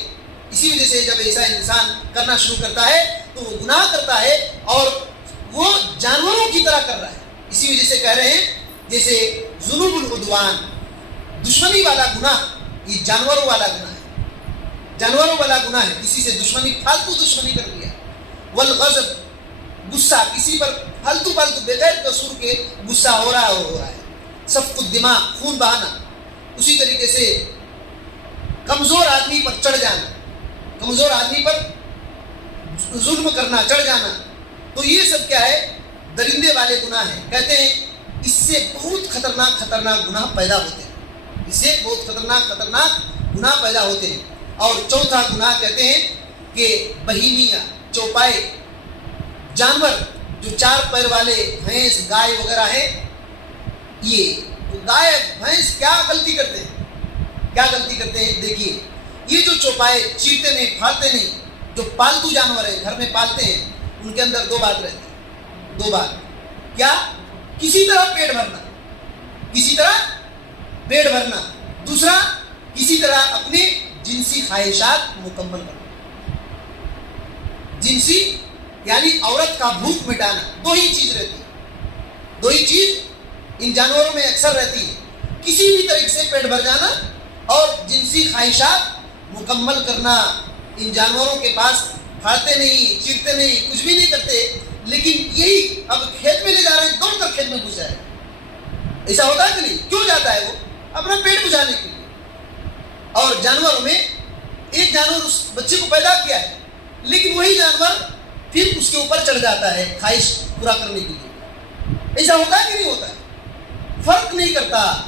اسی وجہ سے جب ایسا انسان کرنا شروع کرتا ہے تو وہ گناہ کرتا ہے اور وہ جانوروں کی طرح کر رہا ہے۔ اسی وجہ سے کہہ رہے ہیں جیسے ذنوب العدوان، دشمنی والا گناہ، یہ جانوروں والا گناہ ہے، جانوروں والا گناہ ہے۔ کسی سے دشمنی، فالتو دشمنی کر دیا۔ والغضب، غصہ، کسی پر فالتو بغیر قصور کے غصہ ہو رہا ہے۔ سفک الدماء، خون بہانا۔ اسی طریقے سے کمزور آدمی پر چڑھ جانا، کمزور آدمی پر ظلم کرنا، چڑھ جانا۔ تو یہ سب کیا ہے؟ درندے والے گناہ ہیں، کہتے ہیں اس سے بہت خطرناک گناہ پیدا ہوتے ہیں، اس سے بہت خطرناک گناہ پیدا ہوتے ہیں۔ اور چوتھا گناہ کہتے ہیں کہ بہیمیہ، چوپائے جانور جو 4 پیر والے بھینس گائے وغیرہ ہیں، یہ تو گائے بھینس کیا غلطی کرتے ہیں دیکھیے، یہ جو چوپائے چیرتے نہیں پھاڑتے نہیں، جو پالتو جانور ہیں گھر میں پالتے ہیں، ان کے اندر 2 بات رہتی ہے، 2 بات کیا؟ کسی طرح پیٹ بھرنا، دوسرا کسی طرح اپنے جنسی خواہشات مکمل کرنا، جنسی یعنی عورت کا بھوک مٹانا، 2 ہی چیز رہتی ہے، 2 ہی چیز ان جانوروں میں اکثر رہتی ہے، کسی بھی طریقے سے پیٹ بھر جانا اور جنسی خواہشات مکمل کرنا۔ ان جانوروں کے پاس کھاتے نہیں، چیرتے نہیں، کچھ بھی نہیں کرتے، لیکن یہی اب کھیت میں لے جا رہے ہیں، دوڑ کر کھیت میں گھس جائے، ایسا ہوتا ہے کہ نہیں؟ کیوں جاتا ہے وہ؟ اپنا پیٹ بجھانے کے لیے۔ اور جانوروں میں ایک جانور اس بچے کو پیدا کیا ہے، لیکن وہی جانور پھر اس کے اوپر چڑھ جاتا ہے خواہش پورا کرنے کے لیے، ایسا ہوتا ہے کہ نہیں ہوتا ہے؟ فرق نہیں کرتا۔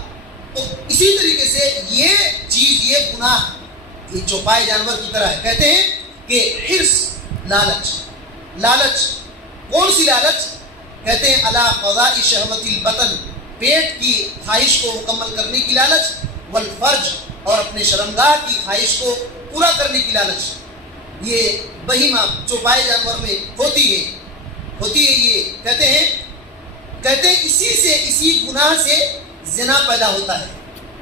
تو اسی طریقے سے یہ چیز، یہ گناہ، یہ چوپائے جانور کی طرح ہے۔ کہتے ہیں کہ حرص، لالچ، کون سی لالچ؟ کہتے ہیں علی قضاء شہوت البطن، پیٹ کی خواہش کو مکمل کرنے کی لالچ، والفرج، اور اپنے شرمگاہ کی خواہش کو پورا کرنے کی لالچ، یہ بہیمہ چوپائے جانور میں ہوتی ہے یہ۔ کہتے ہیں اسی گناہ سے زنا پیدا ہوتا ہے،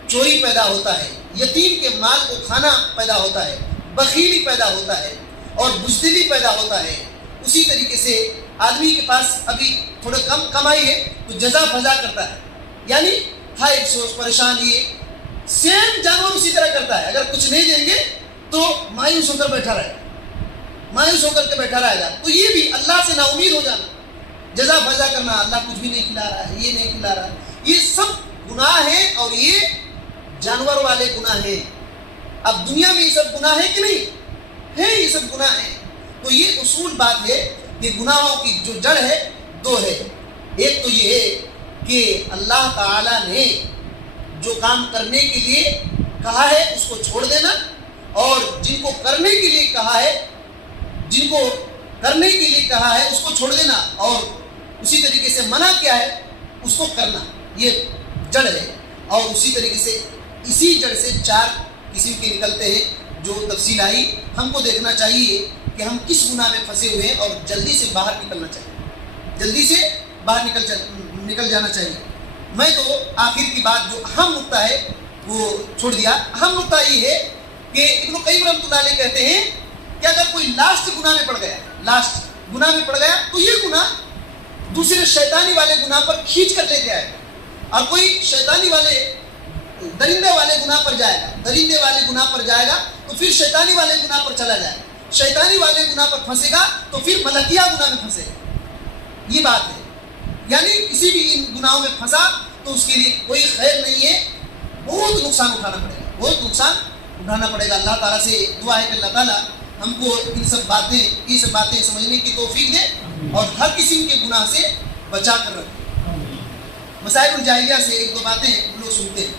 چوری پیدا ہوتا ہے، یتیم کے مال کو کھانا پیدا ہوتا ہے، بخیلی پیدا ہوتا ہے، اور بزدلی پیدا ہوتا ہے۔ اسی طریقے سے آدمی کے پاس ابھی تھوڑا کم کمائی ہے تو جزا فضا کرتا ہے، یعنی ہائے افسوس، پریشان، یہ سیم جانور اسی طرح کرتا ہے، اگر کچھ نہیں دیں گے تو مایوس ہو کر بیٹھا رہے گا۔ تو یہ بھی اللہ سے نا امید ہو جانا، جزا فضا کرنا، اللہ کچھ بھی نہیں کھلا رہا ہے، یہ نہیں کھلا رہا ہے، یہ سب گناہ ہیں، اور یہ جانور والے گناہ ہیں۔ اب دنیا میں یہ سب گناہ ہے کہ نہیں ہے؟ یہ سب گناہ ہیں۔ تو یہ اصول بات ہے کہ گناہوں کی جو جڑ ہے 2 ہے۔ ایک تو یہ ہے کہ اللہ تعالیٰ نے جو کام کرنے کے لیے کہا ہے اس کو چھوڑ دینا، اور جن کو کرنے کے لیے کہا ہے اس کو چھوڑ دینا، اور اسی طریقے سے منع کیا ہے اس کو کرنا، یہ جڑ ہے۔ اور اسی طریقے سے اسی جڑ سے 4 قسم کے نکلتے ہیں، جو تفصیل آئی۔ ہم کو دیکھنا چاہیے کہ ہم کس گناہ میں پھنسے ہوئے ہیں، اور جلدی سے باہر نکلنا چاہیے، جلدی سے باہر نکل جانا چاہیے۔ میں تو آخر کی بات جو اہم نقطہ ہے وہ چھوڑ دیا۔ اہم نقطہ یہ ہے کہ ابن قیم رحمۃ اللہ علیہ کہتے ہیں کہ اگر کوئی لاسٹ گناہ میں پڑ گیا تو یہ گناہ دوسرے شیطانی والے گناہ پر کھینچ کر لے کے آئے گا، اور کوئی شیطانی والے درندے والے گناہ پر جائے گا تو پھر شیطانی والے گناہ پر چلا جائے گا، شیطانی والے گناہ پر پھنسے گا تو پھر ملکیہ گناہ میں پھنسے گا۔ یہ بات ہے، یعنی کسی بھی ان گناہوں میں پھنسا تو اس کے لیے کوئی خیر نہیں ہے، بہت نقصان اٹھانا پڑے گا۔ اللہ تعالیٰ سے دعا ہے کہ اللہ تعالیٰ ہم کو یہ سب باتیں سمجھنے کی توفیق دے، اور ہر قسم کے گناہ سے بچا کر رکھے۔ مسائل الجاہلیہ سے 1-2 باتیں ہم لوگ سنتے ہیں۔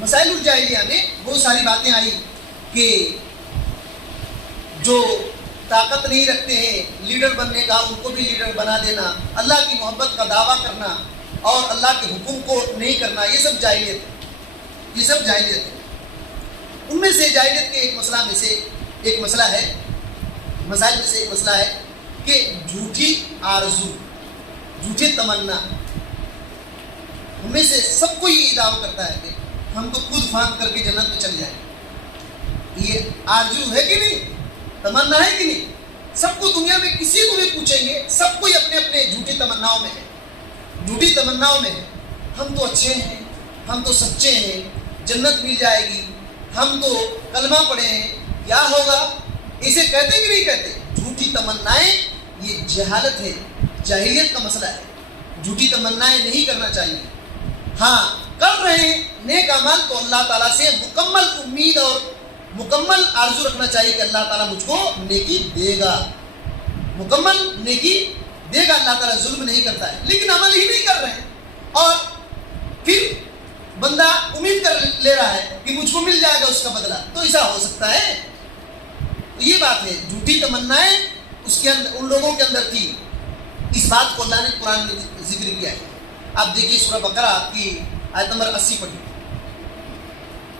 مسائل الجاہلیہ میں بہت ساری باتیں آئی کہ جو طاقت نہیں رکھتے ہیں لیڈر بننے کا، ان کو بھی لیڈر بنا دینا، اللہ کی محبت کا دعویٰ کرنا اور اللہ کے حکم کو نہیں کرنا، یہ سب جاہلیت ہے۔ ان میں سے جاہلیت کے مسائل میں سے ایک مسئلہ ہے کہ جھوٹی آرزو، جھوٹی تمنا۔ ہم میں سے سب کو یہ دعویٰ کرتا ہے کہ ہم تو خود فاند کر کے جنت میں چل جائیں۔ یہ آرزو ہے کہ نہیں؟ تمنا ہے کہ نہیں؟ سب کو، دنیا میں کسی کو بھی پوچھیں گے، سب کوئی اپنے اپنے جھوٹی تمناؤں میں ہے۔ ہم تو اچھے ہیں، ہم تو سچے ہیں، جنت مل جائے گی، ہم تو کلمہ پڑھے ہیں، کیا ہوگا؟ اسے کہتے کہ نہیں کہتے؟ جھوٹی تمنائیں، یہ جہالت ہے، جاہلیت کا مسئلہ ہے۔ جھوٹی تمنائیں نہیں کرنا چاہیے۔ ہاں کر رہے ہیں نیک اعمال تو اللہ تعالیٰ سے مکمل امید اور مکمل آرزو رکھنا چاہیے کہ اللہ تعالیٰ مجھ کو نیکی دے گا، مکمل نیکی دے گا اللہ تعالیٰ، ظلم نہیں کرتا ہے، لیکن عمل ہی نہیں کر رہے ہیں، اور پھر بندہ امید کر لے رہا ہے کہ مجھ کو مل جائے گا اس کا بدلہ، تو ایسا ہو سکتا ہے؟ تو یہ بات ہے، جھوٹی تمنائیں اس کے اندر، ان لوگوں کے اندر تھی. اس بات کو اللہ نے قرآن میں ذکر کیا ہے. آپ دیکھیے سورہ بقرہ کی آیت نمبر 80 پڑھیے،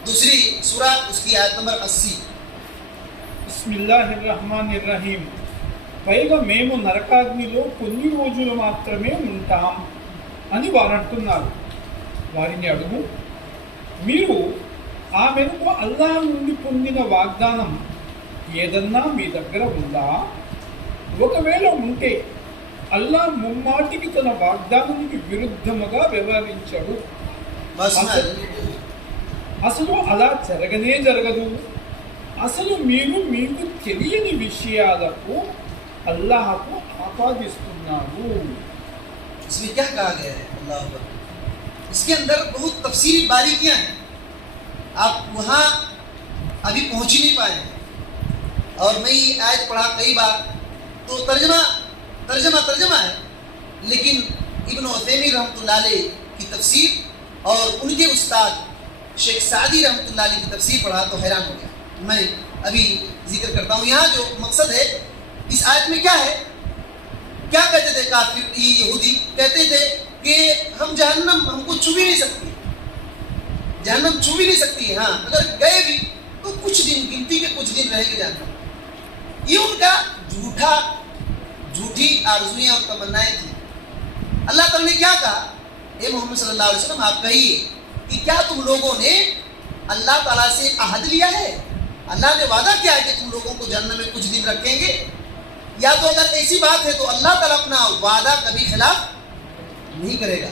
دوسری سورہ اس کی آیت نمبر 80. బిస్మిల్లాహిర్రహ్మానిర్రహీం. పైగా మేము నరకాగ్నిలో కొన్ని రోజులు మాత్రమే ఉంటాం అని వారు అంటున్నారు. వారిని అడుగు, మీరు ఆ మేరకు అల్లాహ్ నుండి పొందిన వాగ్దానం ఏదన్నా మీ దగ్గర ఉందా? ఒకవేళ ఉంటే అల్లాహ్ ముమ్మాటికి తన వాగ్దానానికి విరుద్ధముగా వ్యవహరించడు. అసలు అలా జరగనే జరగదు. అసలు మీరు మీకు తెలియని విషయాలకు అల్లాహకు ఆపాదిస్తున్నారు. اس میں کیا کہا گیا ہے؟ اللہ اکبر. اس کے اندر بہت تفصیلی باریکیاں ہیں، آپ وہاں ابھی پہنچ ہی نہیں پائے ہیں. اور میں یہ آیت پڑھا کئی بار، تو ترجمہ ہے، لیکن ابن عثیمین رحمۃ اللہ علیہ کی تفسیر اور ان کے استاد شیخ سعدی رحمۃ اللہ علیہ کی تفسیر پڑھا تو حیران ہو گیا. میں ابھی ذکر کرتا ہوں. یہاں جو مقصد ہے اس آیت میں کیا ہے؟ کیا کہتے تھے کافر یہودی؟ کہتے تھے کہ ہم جہنم ہم کو چھو بھی نہیں سکتی، جہنم چھو بھی نہیں سکتی. ہاں اگر گئے بھی تو کچھ دن، گنتی کے کچھ دن رہے گی جہنم. یہ ان کا جھوٹی آرزویں اور تمنائیں تھیں. اللہ تعالیٰ نے کیا کہا؟ اے محمد صلی اللہ علیہ وسلم آپ کہیے کہ کیا تم لوگوں نے اللہ تعالیٰ سے عہد لیا ہے؟ اللہ نے وعدہ کیا ہے کہ تم لوگوں کو جہنم میں کچھ دن رکھیں گے؟ یا تو اگر ایسی بات ہے تو اللہ تعالیٰ اپنا وعدہ کبھی خلاف نہیں کرے گا.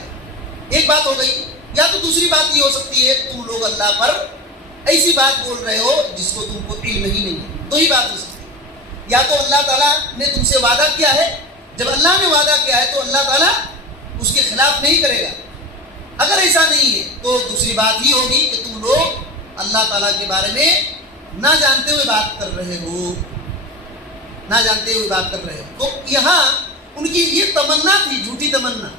ایک بات ہو گئی. یا تو دوسری بات یہ ہو سکتی ہے تم لوگ اللہ پر ایسی بات بول رہے ہو جس کو تم کو علم ہی نہیں ہے. دو ہی بات ہو سکتی ہے. یا تو اللہ تعالیٰ نے تم سے وعدہ کیا ہے، جب اللہ نے وعدہ کیا ہے تو اللہ تعالیٰ اس کے خلاف نہیں کرے گا. اگر ایسا نہیں ہے تو دوسری بات ہی ہوگی کہ تم لوگ اللہ تعالیٰ کے بارے میں نہ جانتے ہوئے بات کر رہے ہو، نہ جانتے ہوئے بات کر رہے ہو. تو یہاں ان کی یہ تمنا تھی، جھوٹی تمنا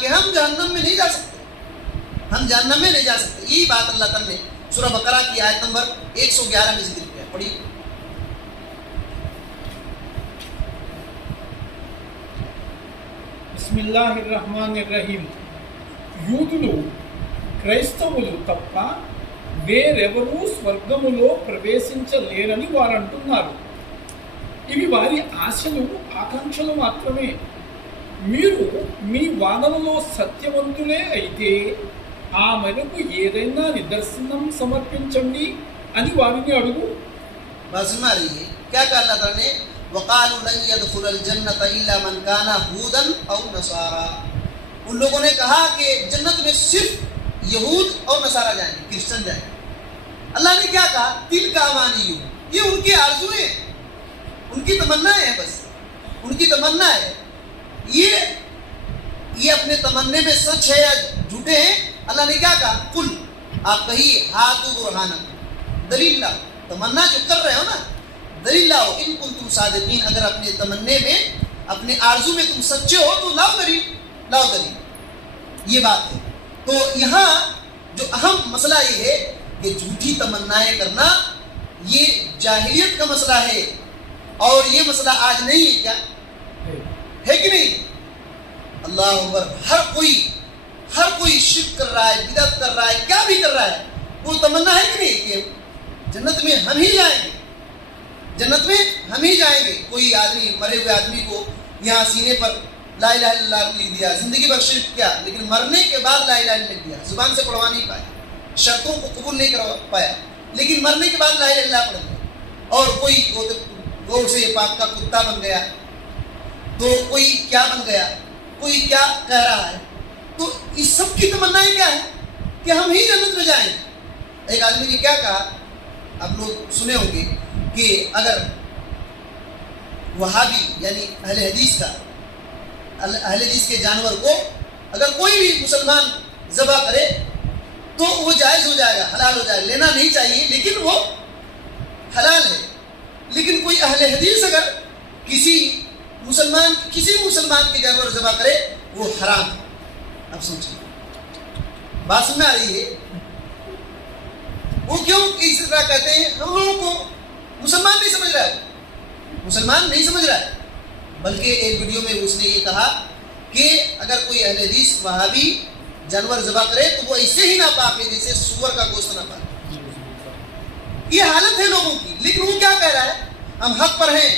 کہ ہم جہنم میں نہیں جا سکتے، ہم جہنم میں نہیں جا سکتے. یہی بات اللہ تعالیٰ نے سورہ بقرہ کی آیت نمبر 111 میں ذکر کیا. پڑھیے. బిస్మిల్లాహిర్రహ్మానిర్రహీం. యూదులు క్రైస్తవులు తప్ప వేరెవరూ స్వర్గములో ప్రవేశించలేరని వారు అంటున్నారు. ఇవి వారి ఆశలు, ఆకాంక్షలు మాత్రమే. మీరు మీ వాదనలో సత్యవంతులే అయితే ఆ మేరకు ఏదైనా నిదర్శనం సమర్పించండి అని వారిని అడుగు. کیا کہا اللہ تعالیٰ نے؟ وَقَالُوا لَن يَدْخُلَ الْجَنَّةَ إِلَّا مَنْ كَانَ هُودًا أَوْ نَصَارَىٰ. ان لوگوں نے کہا کہ جنت میں صرف یہود اور نصارہ جائیں گے، کرسچن جائیں گے. اللہ نے کیا کہا؟ تِلْكَ أَمَانِيُّهُمْ. یہ ان کی آرزویں ہیں، ان کی تمنا ہے، بس ان کی تمنا ہے. یہ اپنے تمنے میں سچ ہے یا جھوٹے ہیں؟ اللہ نے کیا کہا؟ کل آپ کہیے ہاتھو برہانکم، دلیل لاؤ. تمنا جو کر رہے ہو نا، دلیل لاؤ. ان کنتم صادقین، اگر اپنے تمنے میں، اپنے آرزو میں تم سچے ہو تو لاؤ دلیل، لاؤ دلیل. یہ بات ہے. تو یہاں جو اہم مسئلہ یہ ہے کہ جھوٹی تمنائیں کرنا یہ جاہلیت کا مسئلہ ہے، اور یہ مسئلہ آج نہیں ہے. کیا ہے کہ نہیں؟ اللہ اکبر. ہر کوئی شرک کر رہا ہے، بدعت کر رہا ہے، کیا بھی کر رہا ہے. وہ تمنا ہے کہ نہیں کہ جنت میں ہم ہی جائیں گے، جنت میں ہم ہی جائیں گے. کوئی آدمی، مرے ہوئے آدمی کو یہاں سینے پر لا الہ الا اللہ لکھ دیا، زندگی بھر شرک کیا، لیکن مرنے کے بعد لا الہ الا لکھ دیا، زبان سے پڑھوا نہیں پایا، شرطوں کو قبول نہیں کروا پایا، لیکن مرنے کے بعد لا الہ الا اللہ پڑھ دیا. اور کوئی گور سے پاک کا کتا بن گیا، تو کوئی کیا بن گیا، کوئی کیا کہہ رہا ہے. تو اس سب کی تمنائیں کیا ہے کہ ہم ہی جنت میں جائیں. ایک آدمی نے کیا کہا، آپ لوگ سنے ہوں گے کہ اگر وہابی یعنی اہل حدیث کے جانور کو اگر کوئی بھی مسلمان ذبح کرے تو وہ جائز ہو جائے گا، حلال ہو جائے گا، لینا نہیں چاہیے لیکن وہ حلال ہے. لیکن کوئی اہل حدیث اگر کسی مسلمان کے جانور ذبح کرے وہ حرام ہے. اب سوچیے بات سمجھ میں آ رہی ہے؟ وہ کیوں اس طرح کہتے ہیں؟ ہم لوگوں کو مسلمان نہیں سمجھ رہا ہے بلکہ ایک ویڈیو میں اس نے یہ کہا کہ اگر کوئی اہل حدیث وہابی جانور ذبح کرے تو وہ ایسے ہی ناپاک ہے جیسے سور کا گوشت ناپاک ہے. یہ حالت ہے لوگوں کی. لیکن وہ کیا کہہ رہا ہے؟ ہم حق پر ہیں،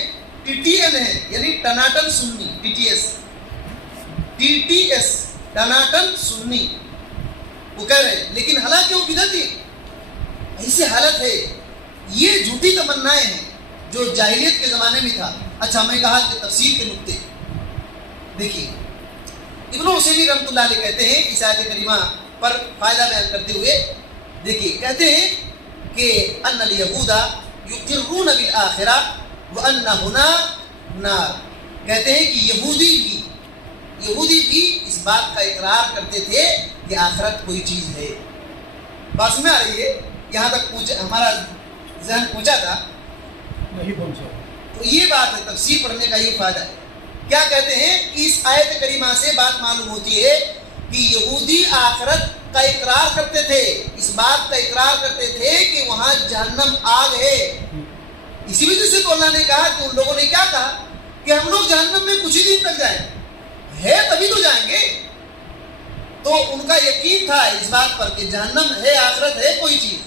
TTN ہے یعنی ٹناٹن سنی، TTS ٹناٹن سنی وہ کہہ رہے ہیں، لیکن حالانکہ وہ بدعتی ہے. ایسی حالت ہے. یہ جھوٹی تمنائیں ہیں جو جاہلیت کے زمانے میں تھا. اچھا میں کہا کہ تفسیر کے نقطے دیکھیے. ابن عثیمین رحمۃ اللہ علیہ کہتے ہیں اس آیت کریمہ پر فائدہ بیان کرتے ہوئے، دیکھیے کہتے ہیں کہ ان الیہود یقرون بالآخرہ وان ہنا نار. کہتے ہیں کہ یہودی بھی اس بات کا اقرار کرتے تھے کہ آخرت کوئی چیز ہے. بات میں آ رہی ہے؟ یہاں تک ہمارا ذہن پہنچا تھا نہیں پہنچا. تو یہ بات ہے، تفسیر پڑھنے کا یہ فائدہ ہے. کیا کہتے ہیں کہ اس آیت کریمہ سے بات معلوم ہوتی ہے کہ یہودی آخرت کا اقرار کرتے تھے، اس بات کا اقرار کرتے تھے کہ وہاں جہنم آگ ہے. اسی وجہ سے تو اللہ نے کہا کہ ان لوگوں نے کیا کہا کہ ہم لوگ جہنم میں کچھ ہی دن تک جائیں ہے تبھی تو جائیں گے. تو ان کا یقین تھا اس بات پر کہ جہنم ہے، آخرت ہے کوئی چیز.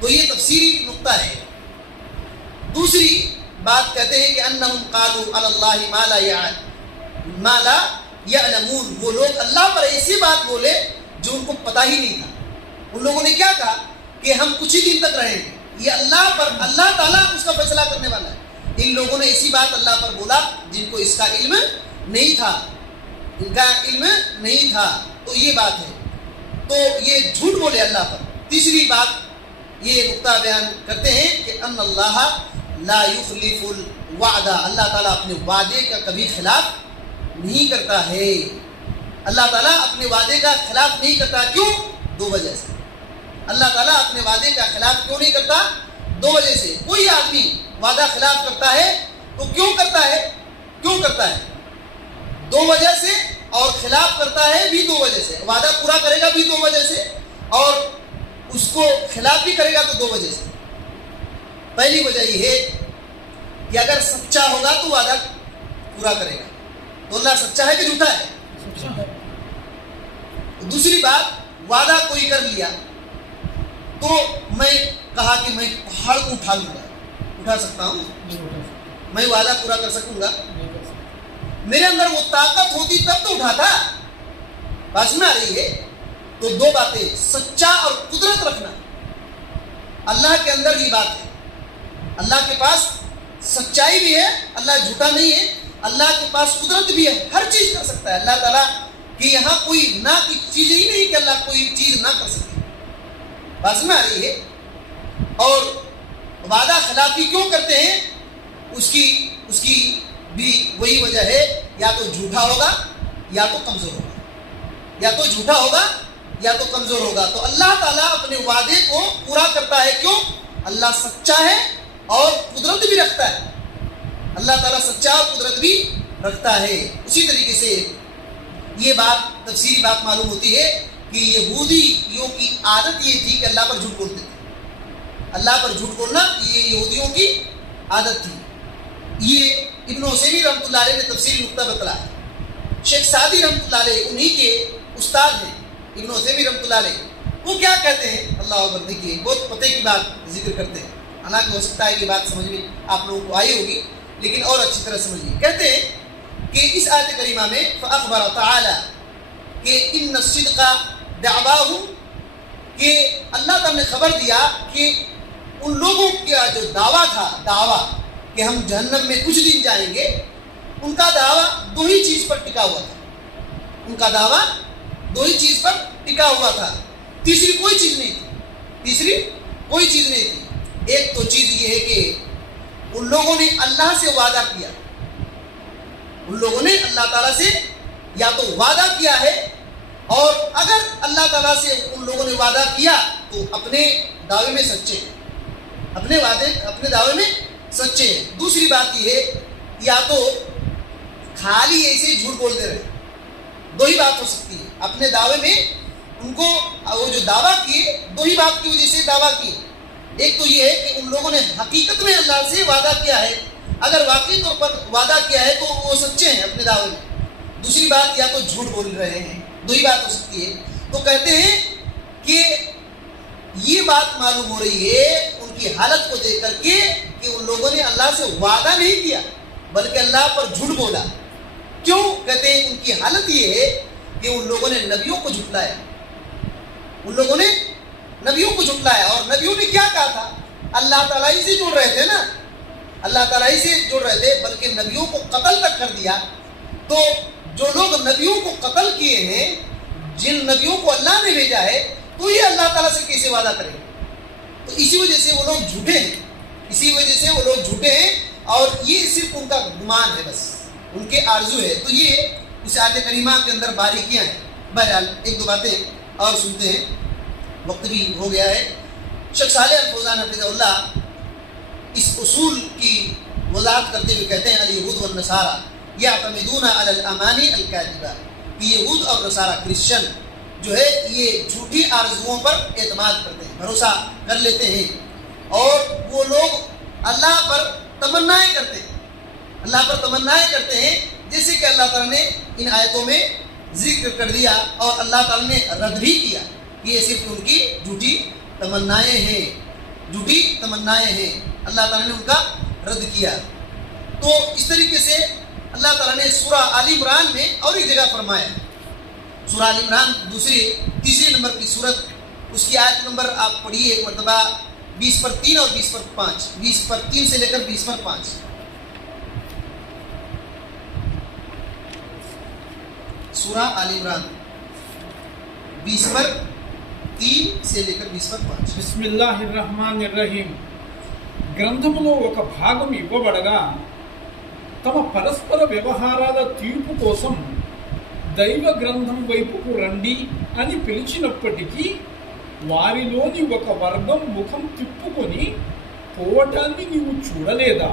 تو یہ تفسیری نقطہ ہے. دوسری بات کہتے ہیں کہ انہم قالوا علی اللہ ما لا یعلمون. وہ لوگ اللہ پر ایسی بات بولے جو ان کو پتہ ہی نہیں تھا. ان لوگوں نے کیا کہا کہ ہم کچھ ہی دن تک رہیں گے. یہ اللہ تعالیٰ اس کا فیصلہ کرنے والا ہے. ان لوگوں نے ایسی بات اللہ پر بولا جن کو اس کا علم نہیں تھا، ان کا علم نہیں تھا. تو یہ بات ہے. تو یہ جھوٹ بولے اللہ پر. تیسری بات یہ نقطہ بیان کرتے ہیں کہ ان اللہ لا یخلف الوعدہ. اللہ تعالیٰ اپنے وعدے کا کبھی خلاف نہیں کرتا ہے. اللہ تعالیٰ اپنے وعدے کا خلاف نہیں کرتا. کیوں؟ دو وجہ سے. اللہ تعالیٰ اپنے وعدے کا خلاف کیوں نہیں کرتا؟ دو وجہ سے. کوئی آدمی وعدہ خلاف کرتا ہے تو کیوں کرتا ہے؟ دو وجہ سے. اور خلاف کرتا ہے بھی دو وجہ سے. وعدہ پورا کرے گا بھی دو وجہ سے اور اس کو خلاف بھی کرے گا تو دو وجہ سے. پہلی وجہ یہ ہے کہ اگر سچا ہوگا تو وعدہ پورا کرے گا. تو اللہ سچا ہے کہ جھوٹا ہے؟ دوسری بات، وعدہ کوئی کر لیا تو میں کہا کہ میں پہاڑ کو اٹھا سکتا ہوں، میں وعدہ پورا کر سکوں گا. میرے اندر وہ طاقت ہوتی تب تو اٹھاتا. بات میں آ رہی ہے؟ تو دو باتیں، سچا اور قدرت رکھنا. اللہ کے اندر یہ بات ہے. اللہ کے پاس سچائی بھی ہے، اللہ جھوٹا نہیں ہے. اللہ کے پاس قدرت بھی ہے، ہر چیز کر سکتا ہے. اللہ تعالیٰ کہ یہاں کوئی نہ کی چیز ہی نہیں کہ اللہ کوئی چیز نہ کر سکے. بات میں آ رہی ہے؟ اور وعدہ خلافی کیوں کرتے ہیں؟ اس کی بھی وہی وجہ ہے، یا تو جھوٹا ہوگا یا تو کمزور ہوگا. تو اللہ تعالیٰ اپنے وعدے کو پورا کرتا ہے. کیوں؟ اللہ سچا ہے اور قدرت بھی رکھتا ہے. اللہ تعالیٰ سچا اور قدرت بھی رکھتا ہے. اسی طریقے سے یہ بات تفسیری بات معلوم ہوتی ہے کہ یہودیوں کی عادت یہ تھی کہ اللہ پر جھوٹ بولتے تھے. اللہ پر جھوٹ بولنا یہ یہودیوں کی عادت تھی. یہ ابن عثیمین رحمۃ اللہ علیہ نے تفسیری نقطہ بتلایا. شیخ سعدی رحمۃ اللہ علیہ انہی کے استاد ہیں ابن عثیمین رحمۃ اللہ علیہ. وہ کیا کہتے ہیں؟ اللہ اکبر. دیکھیے بہت پتے کی بات ذکر کرتے ہیں. حالانکہ ہو سکتا ہے یہ بات سمجھ میں آپ لوگوں کو آئی ہوگی لیکن اور اچھی طرح سمجھیے. کہتے ہیں کہ اس آیت کریمہ میں فأخبر تعالی کہ ان الصدق دعواہم، کہ اللہ تعالیٰ نے خبر دیا کہ ان لوگوں کا جو دعویٰ کہ ہم جہنم میں کچھ دن جائیں گے، ان کا دعویٰ دو ہی چیز پر ٹکا ہوا تھا. تیسری کوئی چیز نہیں تھی. ایک تو چیز یہ ہے کہ ان لوگوں نے اللہ سے وعدہ کیا. ان لوگوں نے اللہ تعالیٰ سے یا تو وعدہ کیا ہے، اور اگر اللہ تعالیٰ سے ان لوگوں نے وعدہ کیا تو اپنے دعوے میں سچے ہیں. دوسری بات یہ ہے یا تو خالی ایسے ہی جھوٹ بولتے رہے. دو ہی بات ہو سکتی ہے. اپنے دعوے میں ان کو وہ جو دعویٰ کیے دو ہی بات کی وجہ سے دعویٰ کیے. ایک تو یہ ہے کہ ان لوگوں نے حقیقت میں اللہ سے وعدہ کیا ہے, اگر واقعی طور پر وعدہ کیا ہے تو وہ سچے ہیں اپنے دعوے میں. دوسری بات یا تو جھوٹ بول رہے ہیں. دو ہی بات ہو سکتی ہے. تو کہتے ہیں کہ یہ بات معلوم ہو رہی ہے ان کی حالت کو دیکھ کر کے کہ ان لوگوں نے اللہ سے وعدہ نہیں کیا بلکہ اللہ پر جھوٹ بولا. کیوں؟ کہتے ہیں ان کی حالت یہ ہے کہ ان لوگوں نے نبیوں کو جھٹلایا. ان لوگوں نے نبیوں کو جھٹلایا. اور نبیوں نے کیا کہا تھا؟ اللہ تعالیٰ ہی سے جڑ رہے تھے نا, اللہ تعالیٰ ہی سے جڑ رہے تھے, بلکہ نبیوں کو قتل تک کر دیا. تو جو لوگ نبیوں کو قتل کیے ہیں, جن نبیوں کو اللہ نے بھیجا ہے, تو یہ اللہ تعالیٰ سے کیسے وعدہ کریں؟ تو اسی وجہ سے وہ لوگ جھوٹے ہیں. اسی وجہ سے وہ لوگ جھوٹے ہیں اور یہ صرف ان کا گمان ہے, بس ان کے آرزو ہے. تو یہ اس آیت کریمہ کے اندر باریکیاں ہیں. بہرحال ایک دو باتیں اور سنتے ہیں, وقت بھی ہو گیا ہے. شیخ صالح الفوزان حفظہ اللہ اس اصول کی وضاحت کرتے ہوئے کہتے ہیں الیہود والنصارى یعتمدون علی الامانی الکاذبہ, کہ یہود اور نصارہ کرسچن جو ہے یہ جھوٹی آرزوؤں پر اعتماد کرتے ہیں, بھروسہ کر لیتے ہیں, اور وہ لوگ اللہ پر تمنائیں کرتے ہیں. اللہ پر تمنائیں کرتے ہیں جیسے کہ اللہ تعالیٰ نے ان آیتوں میں ذکر کر دیا اور اللہ تعالیٰ نے رد بھی کیا کہ یہ صرف ان کی جھوٹی تمنائیں ہیں. جھوٹی تمنائیں ہیں, اللہ تعالیٰ نے ان کا رد کیا. تو اس طریقے سے اللہ تعالیٰ نے سورہ آل عمران میں اور ایک جگہ فرمایا, سورہ آل عمران تیسری نمبر کی سورت, اس کی آیت نمبر آپ پڑھیے ایک مرتبہ 20/3 اور 20/5, 20/3 سے لے کر 20/5. سورہ آل عمران 20/3 سے లే కర్ 20/5. బిస్మిల్లాహిర్రహ్మానిర్రహీం. గ్రంథములో ఒక భాగం ఇవ్వబడగా తమ పరస్పర వ్యవహారాల తీర్పు కోసం దైవ గ్రంథం వైపుకు రండి అని పిలిచినప్పటికీ వారిలోని ఒక వర్గం ముఖం తిప్పుకొని పోవటాన్ని నీవు చూడలేదా?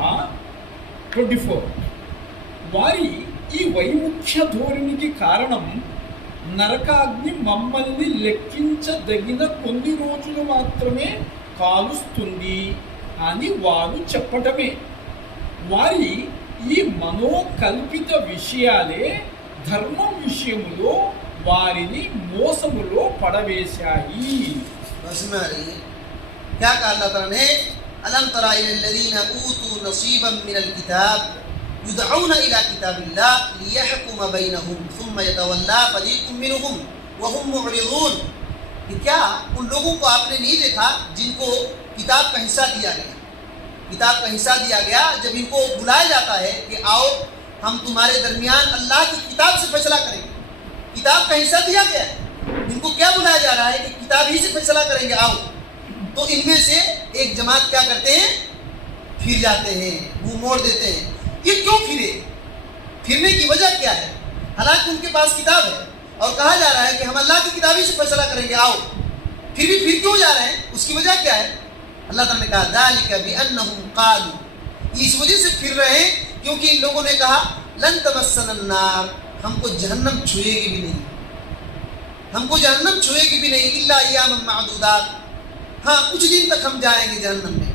24. వారి ఈ వైముఖ్య ధోరణికి కారణం నరకాగ్ని మమ్మల్ని లెక్కించదగిన కొన్ని రోజులు మాత్రమే కాలుస్తుంది అని వారు చెప్పటమే. వారి ఈ మనోకల్పిత విషయాలే ధర్మం విషయములో వారిని మోసములో పడవేశాయి. کیا کہا اللہ تعالیٰ نے؟ الم تر الی الذین اوتوا نصیبا من الکتاب يدعون الى کتاب اللہ لیحکم بینہم ثم یتولی فریق منہم وهم معرضون. کہ کیا ان لوگوں کو آپ نے نہیں دیکھا جن کو کتاب کا حصہ دیا گیا؟ کتاب کا حصہ دیا گیا جب ان کو بلایا جاتا ہے کہ آؤ ہم تمہارے درمیان اللہ کی کتاب سے فیصلہ کریں گے. کتاب کا حصہ دیا گیا ہے, ان کو کیا بلایا جا رہا ہے کہ کتاب ہی سے فیصلہ کریں گے, آؤ. تو ان میں سے ایک جماعت کیا کرتے ہیں؟ پھر جاتے ہیں, منہ موڑ دیتے ہیں. یہ کیوں پھرے؟ پھرنے کی وجہ کیا ہے؟ حالانکہ ان کے پاس کتاب ہے اور کہا جا رہا ہے کہ ہم اللہ کی کتاب ہی سے فیصلہ کریں گے, آؤ. پھر بھی پھر کیوں جا رہے ہیں؟ اس کی وجہ کیا ہے؟ اللہ تعالیٰ نے کہا ذالک بانہم قالوا, اس وجہ سے پھر رہے ہیں کیونکہ ان لوگوں نے کہا لن تمسنا النار, ہم کو جہنم چھوئے گی بھی نہیں, ہم کو جہنم چھوئے گی بھی نہیں, الا ایاما معدودات, ہاں کچھ دن تک ہم جائیں گے جہنم میں.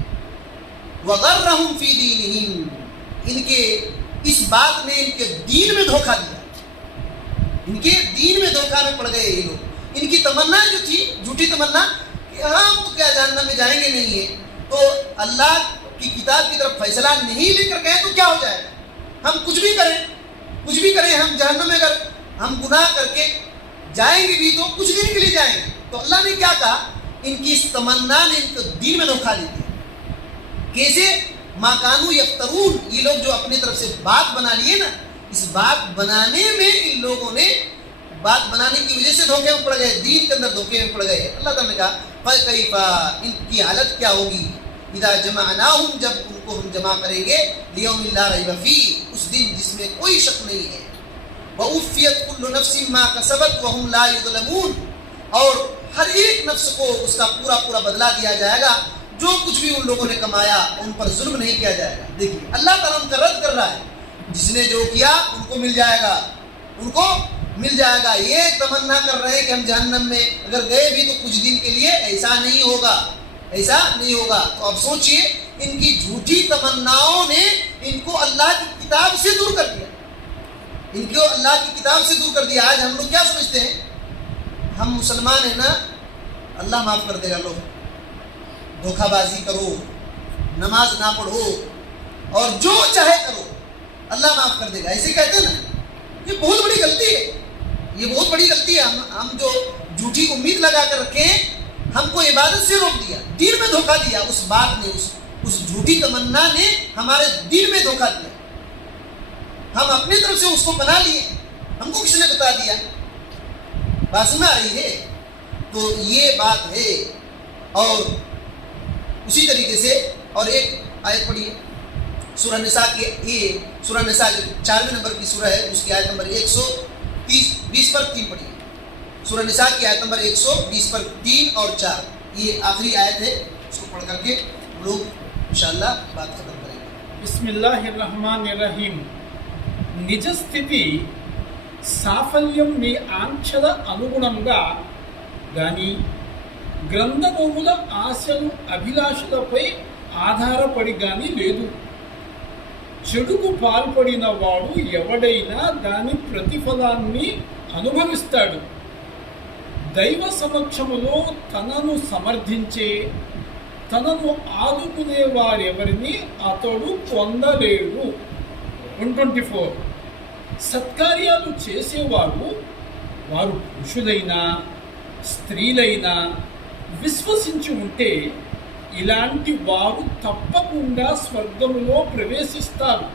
وغرہم فی دینہم, ان کے اس بات نے ان کے دین میں دھوکہ دیا, ان کے دین میں دھوکہ میں پڑ گئے یہ لوگ. ان کی تمنا جو تھی جھوٹی تمنا کہ ہم تو کیا جہنم میں جائیں گے نہیں ہے, تو اللہ کی کتاب کی طرف فیصلہ نہیں لے کر گئے تو کیا ہو جائے گا؟ ہم کچھ بھی کریں ہم جہنم میں اگر ہم گناہ کر کے جائیں گے بھی تو کچھ دن کے لیے جائیں گے. تو اللہ نے کیا کہا؟ ان کی اس تمنا نے ان کو دین میں دھوکہ دے دیا. کیسے؟ ما کانوا یفترون, یہ لوگ جو اپنی طرف سے بات بنا لیے نا, اس بات بنانے میں ان لوگوں نے بات بنانے کی وجہ سے دھوکے میں پڑ گئے, دین کے اندر دھوکے میں پڑ گئے. اللہ تعالیٰ نے کہا فَكَيْفَ, ان کی حالت کیا ہوگی؟ اذا جمعناہم, جب ان کو ہم جمع کریں گے, لیوم لا ریب فیہ, اس دن جس میں کوئی شک نہیں ہے. وَأُوفِّيَتْ كُلُّ نَفْسٍ مَا كَسَبَتْ وَهُمْ لَا يُظْلَمُونَ, اور ہر ایک نفس کو اس کا پورا بدلہ دیا جائے گا, جو کچھ بھی ان لوگوں نے کمایا ان پر ظلم نہیں کیا جائے گا. دیکھیے اللہ تعالیٰ ان کا رد کر رہا ہے جس نے جو کیا ان کو مل جائے گا، ان کو مل جائے گا۔ یہ تمنا کر رہے ہیں کہ ہم جہنم میں اگر گئے بھی تو کچھ دن کے لیے، ایسا نہیں ہوگا، ایسا نہیں ہوگا۔ تو اب سوچئے ان کی جھوٹی تمناؤں نے ان کو اللہ کی کتاب سے دور کر دیا، ان کو اللہ کی کتاب سے دور کر دیا۔ آج ہم لوگ کیا سمجھتے ہیں؟ ہم مسلمان ہیں نا، اللہ معاف کر دے گا۔ لوگ دھوکہ بازی کرو، نماز نہ پڑھو اور جو چاہے کرو، اللہ معاف کر دے گا، ایسے کہتے ہیں نا۔ یہ بہت بڑی غلطی ہے، یہ بہت بڑی غلطی ہے۔ ہم جو جھوٹی امید لگا کر رکھے ہیں، ہم کو عبادت سے روک دیا، دین میں دھوکہ دیا۔ اس بات نے، اس جھوٹی تمنا نے ہمارے دین میں دھوکہ دیا۔ ہم اپنی طرف سے اس کو بنا لیے، ہم کو کس نے بتا دیا؟ بات سمجھ آ رہی ہے؟ تو یہ بات ہے۔ اور اسی طریقے سے اور ایک آیت پڑھیے سورہ نساء کی، سورہ نساء 4ویں نمبر کی سورہ ہے، اس کی آیت نمبر 120 پر 3 پڑھیے۔ سورہ نساء کی آیت نمبر 120 پر 3 اور 4، یہ آخری آیت ہے، اس کو پڑھ کر کے ہم لوگ انشاءاللہ بات ختم کریں گے۔ بسم اللہ الرحمن الرحیم. నిజ స్థితి సాఫల్యం మీ ఆంక్షల అనుగుణంగా గాని గ్రంథబహుళ ఆశలు అభిలాషలపై ఆధారపడి గాని లేదు. చెడుకు పాల్పడిన వాడు ఎవడైనా దాని ప్రతిఫలాన్ని అనుభవిస్తాడు. దైవ సమక్షములో తనను సమర్థించే, తనను ఆదుకునే వారెవరిని అతడు పొందలేడు. 124. సత్కార్యాలు చేసేవారు, వారు పురుషులైనా స్త్రీలైనా విశ్వసించి ఉంటే ఇలాంటి వారు తప్పకుండా స్వర్గములో ప్రవేశిస్తారు.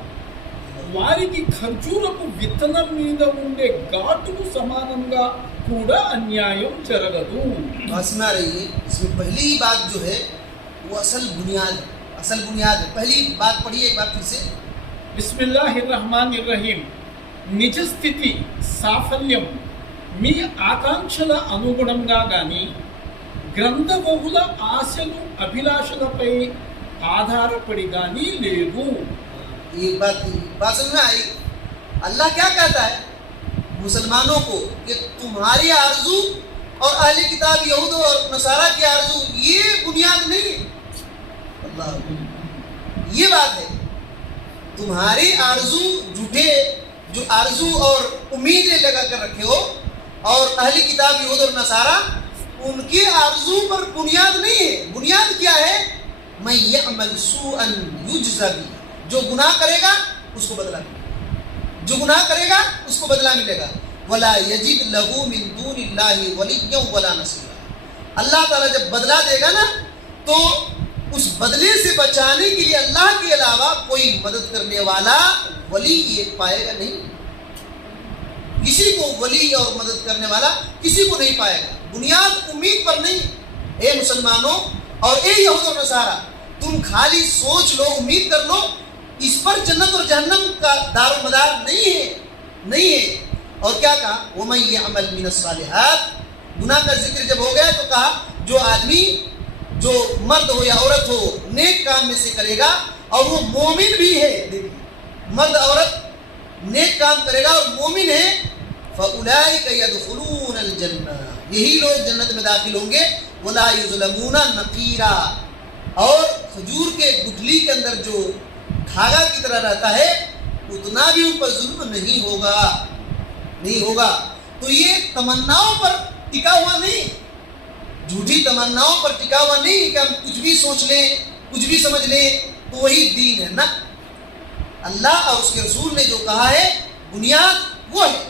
వారికి ఖర్జూరపు విత్తనం మీద ఉండే ఘాటుకు సమానంగా కూడా అన్యాయం జరగదు. سنا رہی ہے، اس میں پہلی بات جو ہے وہ اصل بنیاد ہے۔ پہلی بات پڑھیے ایک بار پھر سے۔ బిస్మిల్లాహి రహమాని రహీం. నిజ స్థితి సాఫల్యం మీ ఆకాంక్షల అనుగుణంగా గాని గ్రంథబహుళ ఆశలు అభిలాషలపై ఆధారపడి గాని లేదు. یہ بات سمجھ میں آئی؟ اللہ کیا کہتا ہے مسلمانوں کو کہ تمہاری آرزو اور اہل کتاب یہود اور نصارہ کی آرزو یہ بنیاد نہیں ہے۔ اللہ، یہ بات ہے، تمہاری آرزو جھوٹے جو آرزو اور امیدیں لگا کر رکھے ہو، اور اہل کتاب یہود اور نصارہ ان کی آرزو پر بنیاد نہیں ہے۔ بنیاد کیا ہے؟ من یعمل سوءا یجز بہ، جو گناہ کرے گا اس کو بدلہ ملے گا، جو گناہ کرے گا اس کو بدلہ ملے گا۔ ولا یجد لہ من دون اللہ ولیا ولا نصیرا، اللہ تعالیٰ جب بدلہ دے گا نا تو اس بدلے سے بچانے کے لیے اللہ کے علاوہ کوئی مدد کرنے والا ولی یہ پائے گا نہیں، کسی کو ولی اور مدد کرنے والا کسی کو نہیں پائے گا۔ بنیاد امید پر نہیں۔ اے مسلمانوں اور اے یہود اور نصارہ، تم خالی سوچ لو، امید کر لو، اس پر جنت اور جہنم کا دار و مدار نہیں ہے۔ اور کیا کہا؟ وَمَن يَعْمَلْ مِنَ الصَّالِحَاتِ، گناہ کا ذکر جب ہو گیا تو کہا جو آدمی، جو مرد ہو یا عورت ہو، نیک کام میں سے کرے گا اور وہ مومن بھی ہے، مرد عورت نیک کام کرے گا اور مومن ہے، فَأُولَئِكَ يَدْخُلُونَ الْجَنَّةَ، یہی لوگ جنت میں داخل ہوں گے۔ وَلَا يُظْلَمُونَ نَقِيرًا، اور کھجور کے گٹھلی کے اندر جو دھاگا کی طرح رہتا ہے اتنا بھی ان پر ظلم نہیں ہوگا۔ تو یہ تمناؤں پر ٹکا ہوا نہیں، جھوٹی تمناؤں پر ٹکا ہوا نہیں کہ ہم کچھ بھی سوچ لیں، کچھ بھی سمجھ لیں تو وہی دین ہے نا۔ اللہ اور اس کے رسول نے جو کہا ہے بنیاد وہ ہے۔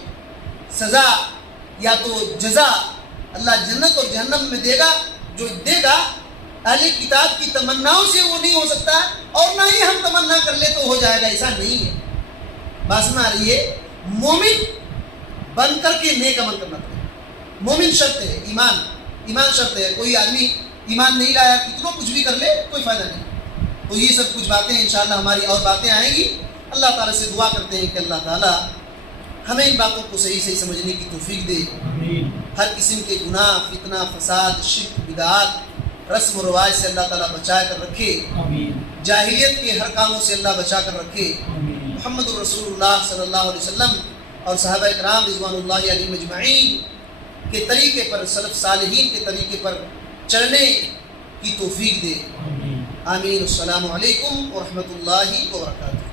سزا یا تو جزا اللہ جنت اور جہنم میں دے گا، جو دے گا اہل کتاب کی تمناؤں سے وہ نہیں ہو سکتا، اور نہ ہی ہم تمنا کر لے تو ہو جائے گا، ایسا نہیں ہے۔ بات سمجھ آ رہی ہے؟ مومن بن کر کے نیک عمل کرنا پڑے گا، مومن شرط ہے، ایمان شرط ہے۔ کوئی آدمی ایمان نہیں لایا کتنا کچھ بھی کر لے کوئی فائدہ نہیں۔ تو یہ سب کچھ باتیں انشاءاللہ ہماری اور باتیں آئیں گی۔ اللہ تعالیٰ سے دعا کرتے ہیں کہ اللہ تعالیٰ ہمیں ان باتوں کو صحیح سمجھنے کی توفیق دے، ہر قسم کے گناہ، فتنہ، فساد، شرک، بدعات، رسم و رواج سے اللہ تعالیٰ بچا کر رکھے، جاہلیت کے ہر کاموں سے اللہ بچا کر رکھے، محمد الرسول اللہ صلی اللہ علیہ وسلم اور صحابہ اکرام رضوان اللہ علیہم اجمعین کے طریقے پر، سلف صالحین کے طریقے پر چلنے کی توفیق دے. آمین. السلام علیکم ورحمۃ اللہ وبرکاتہ.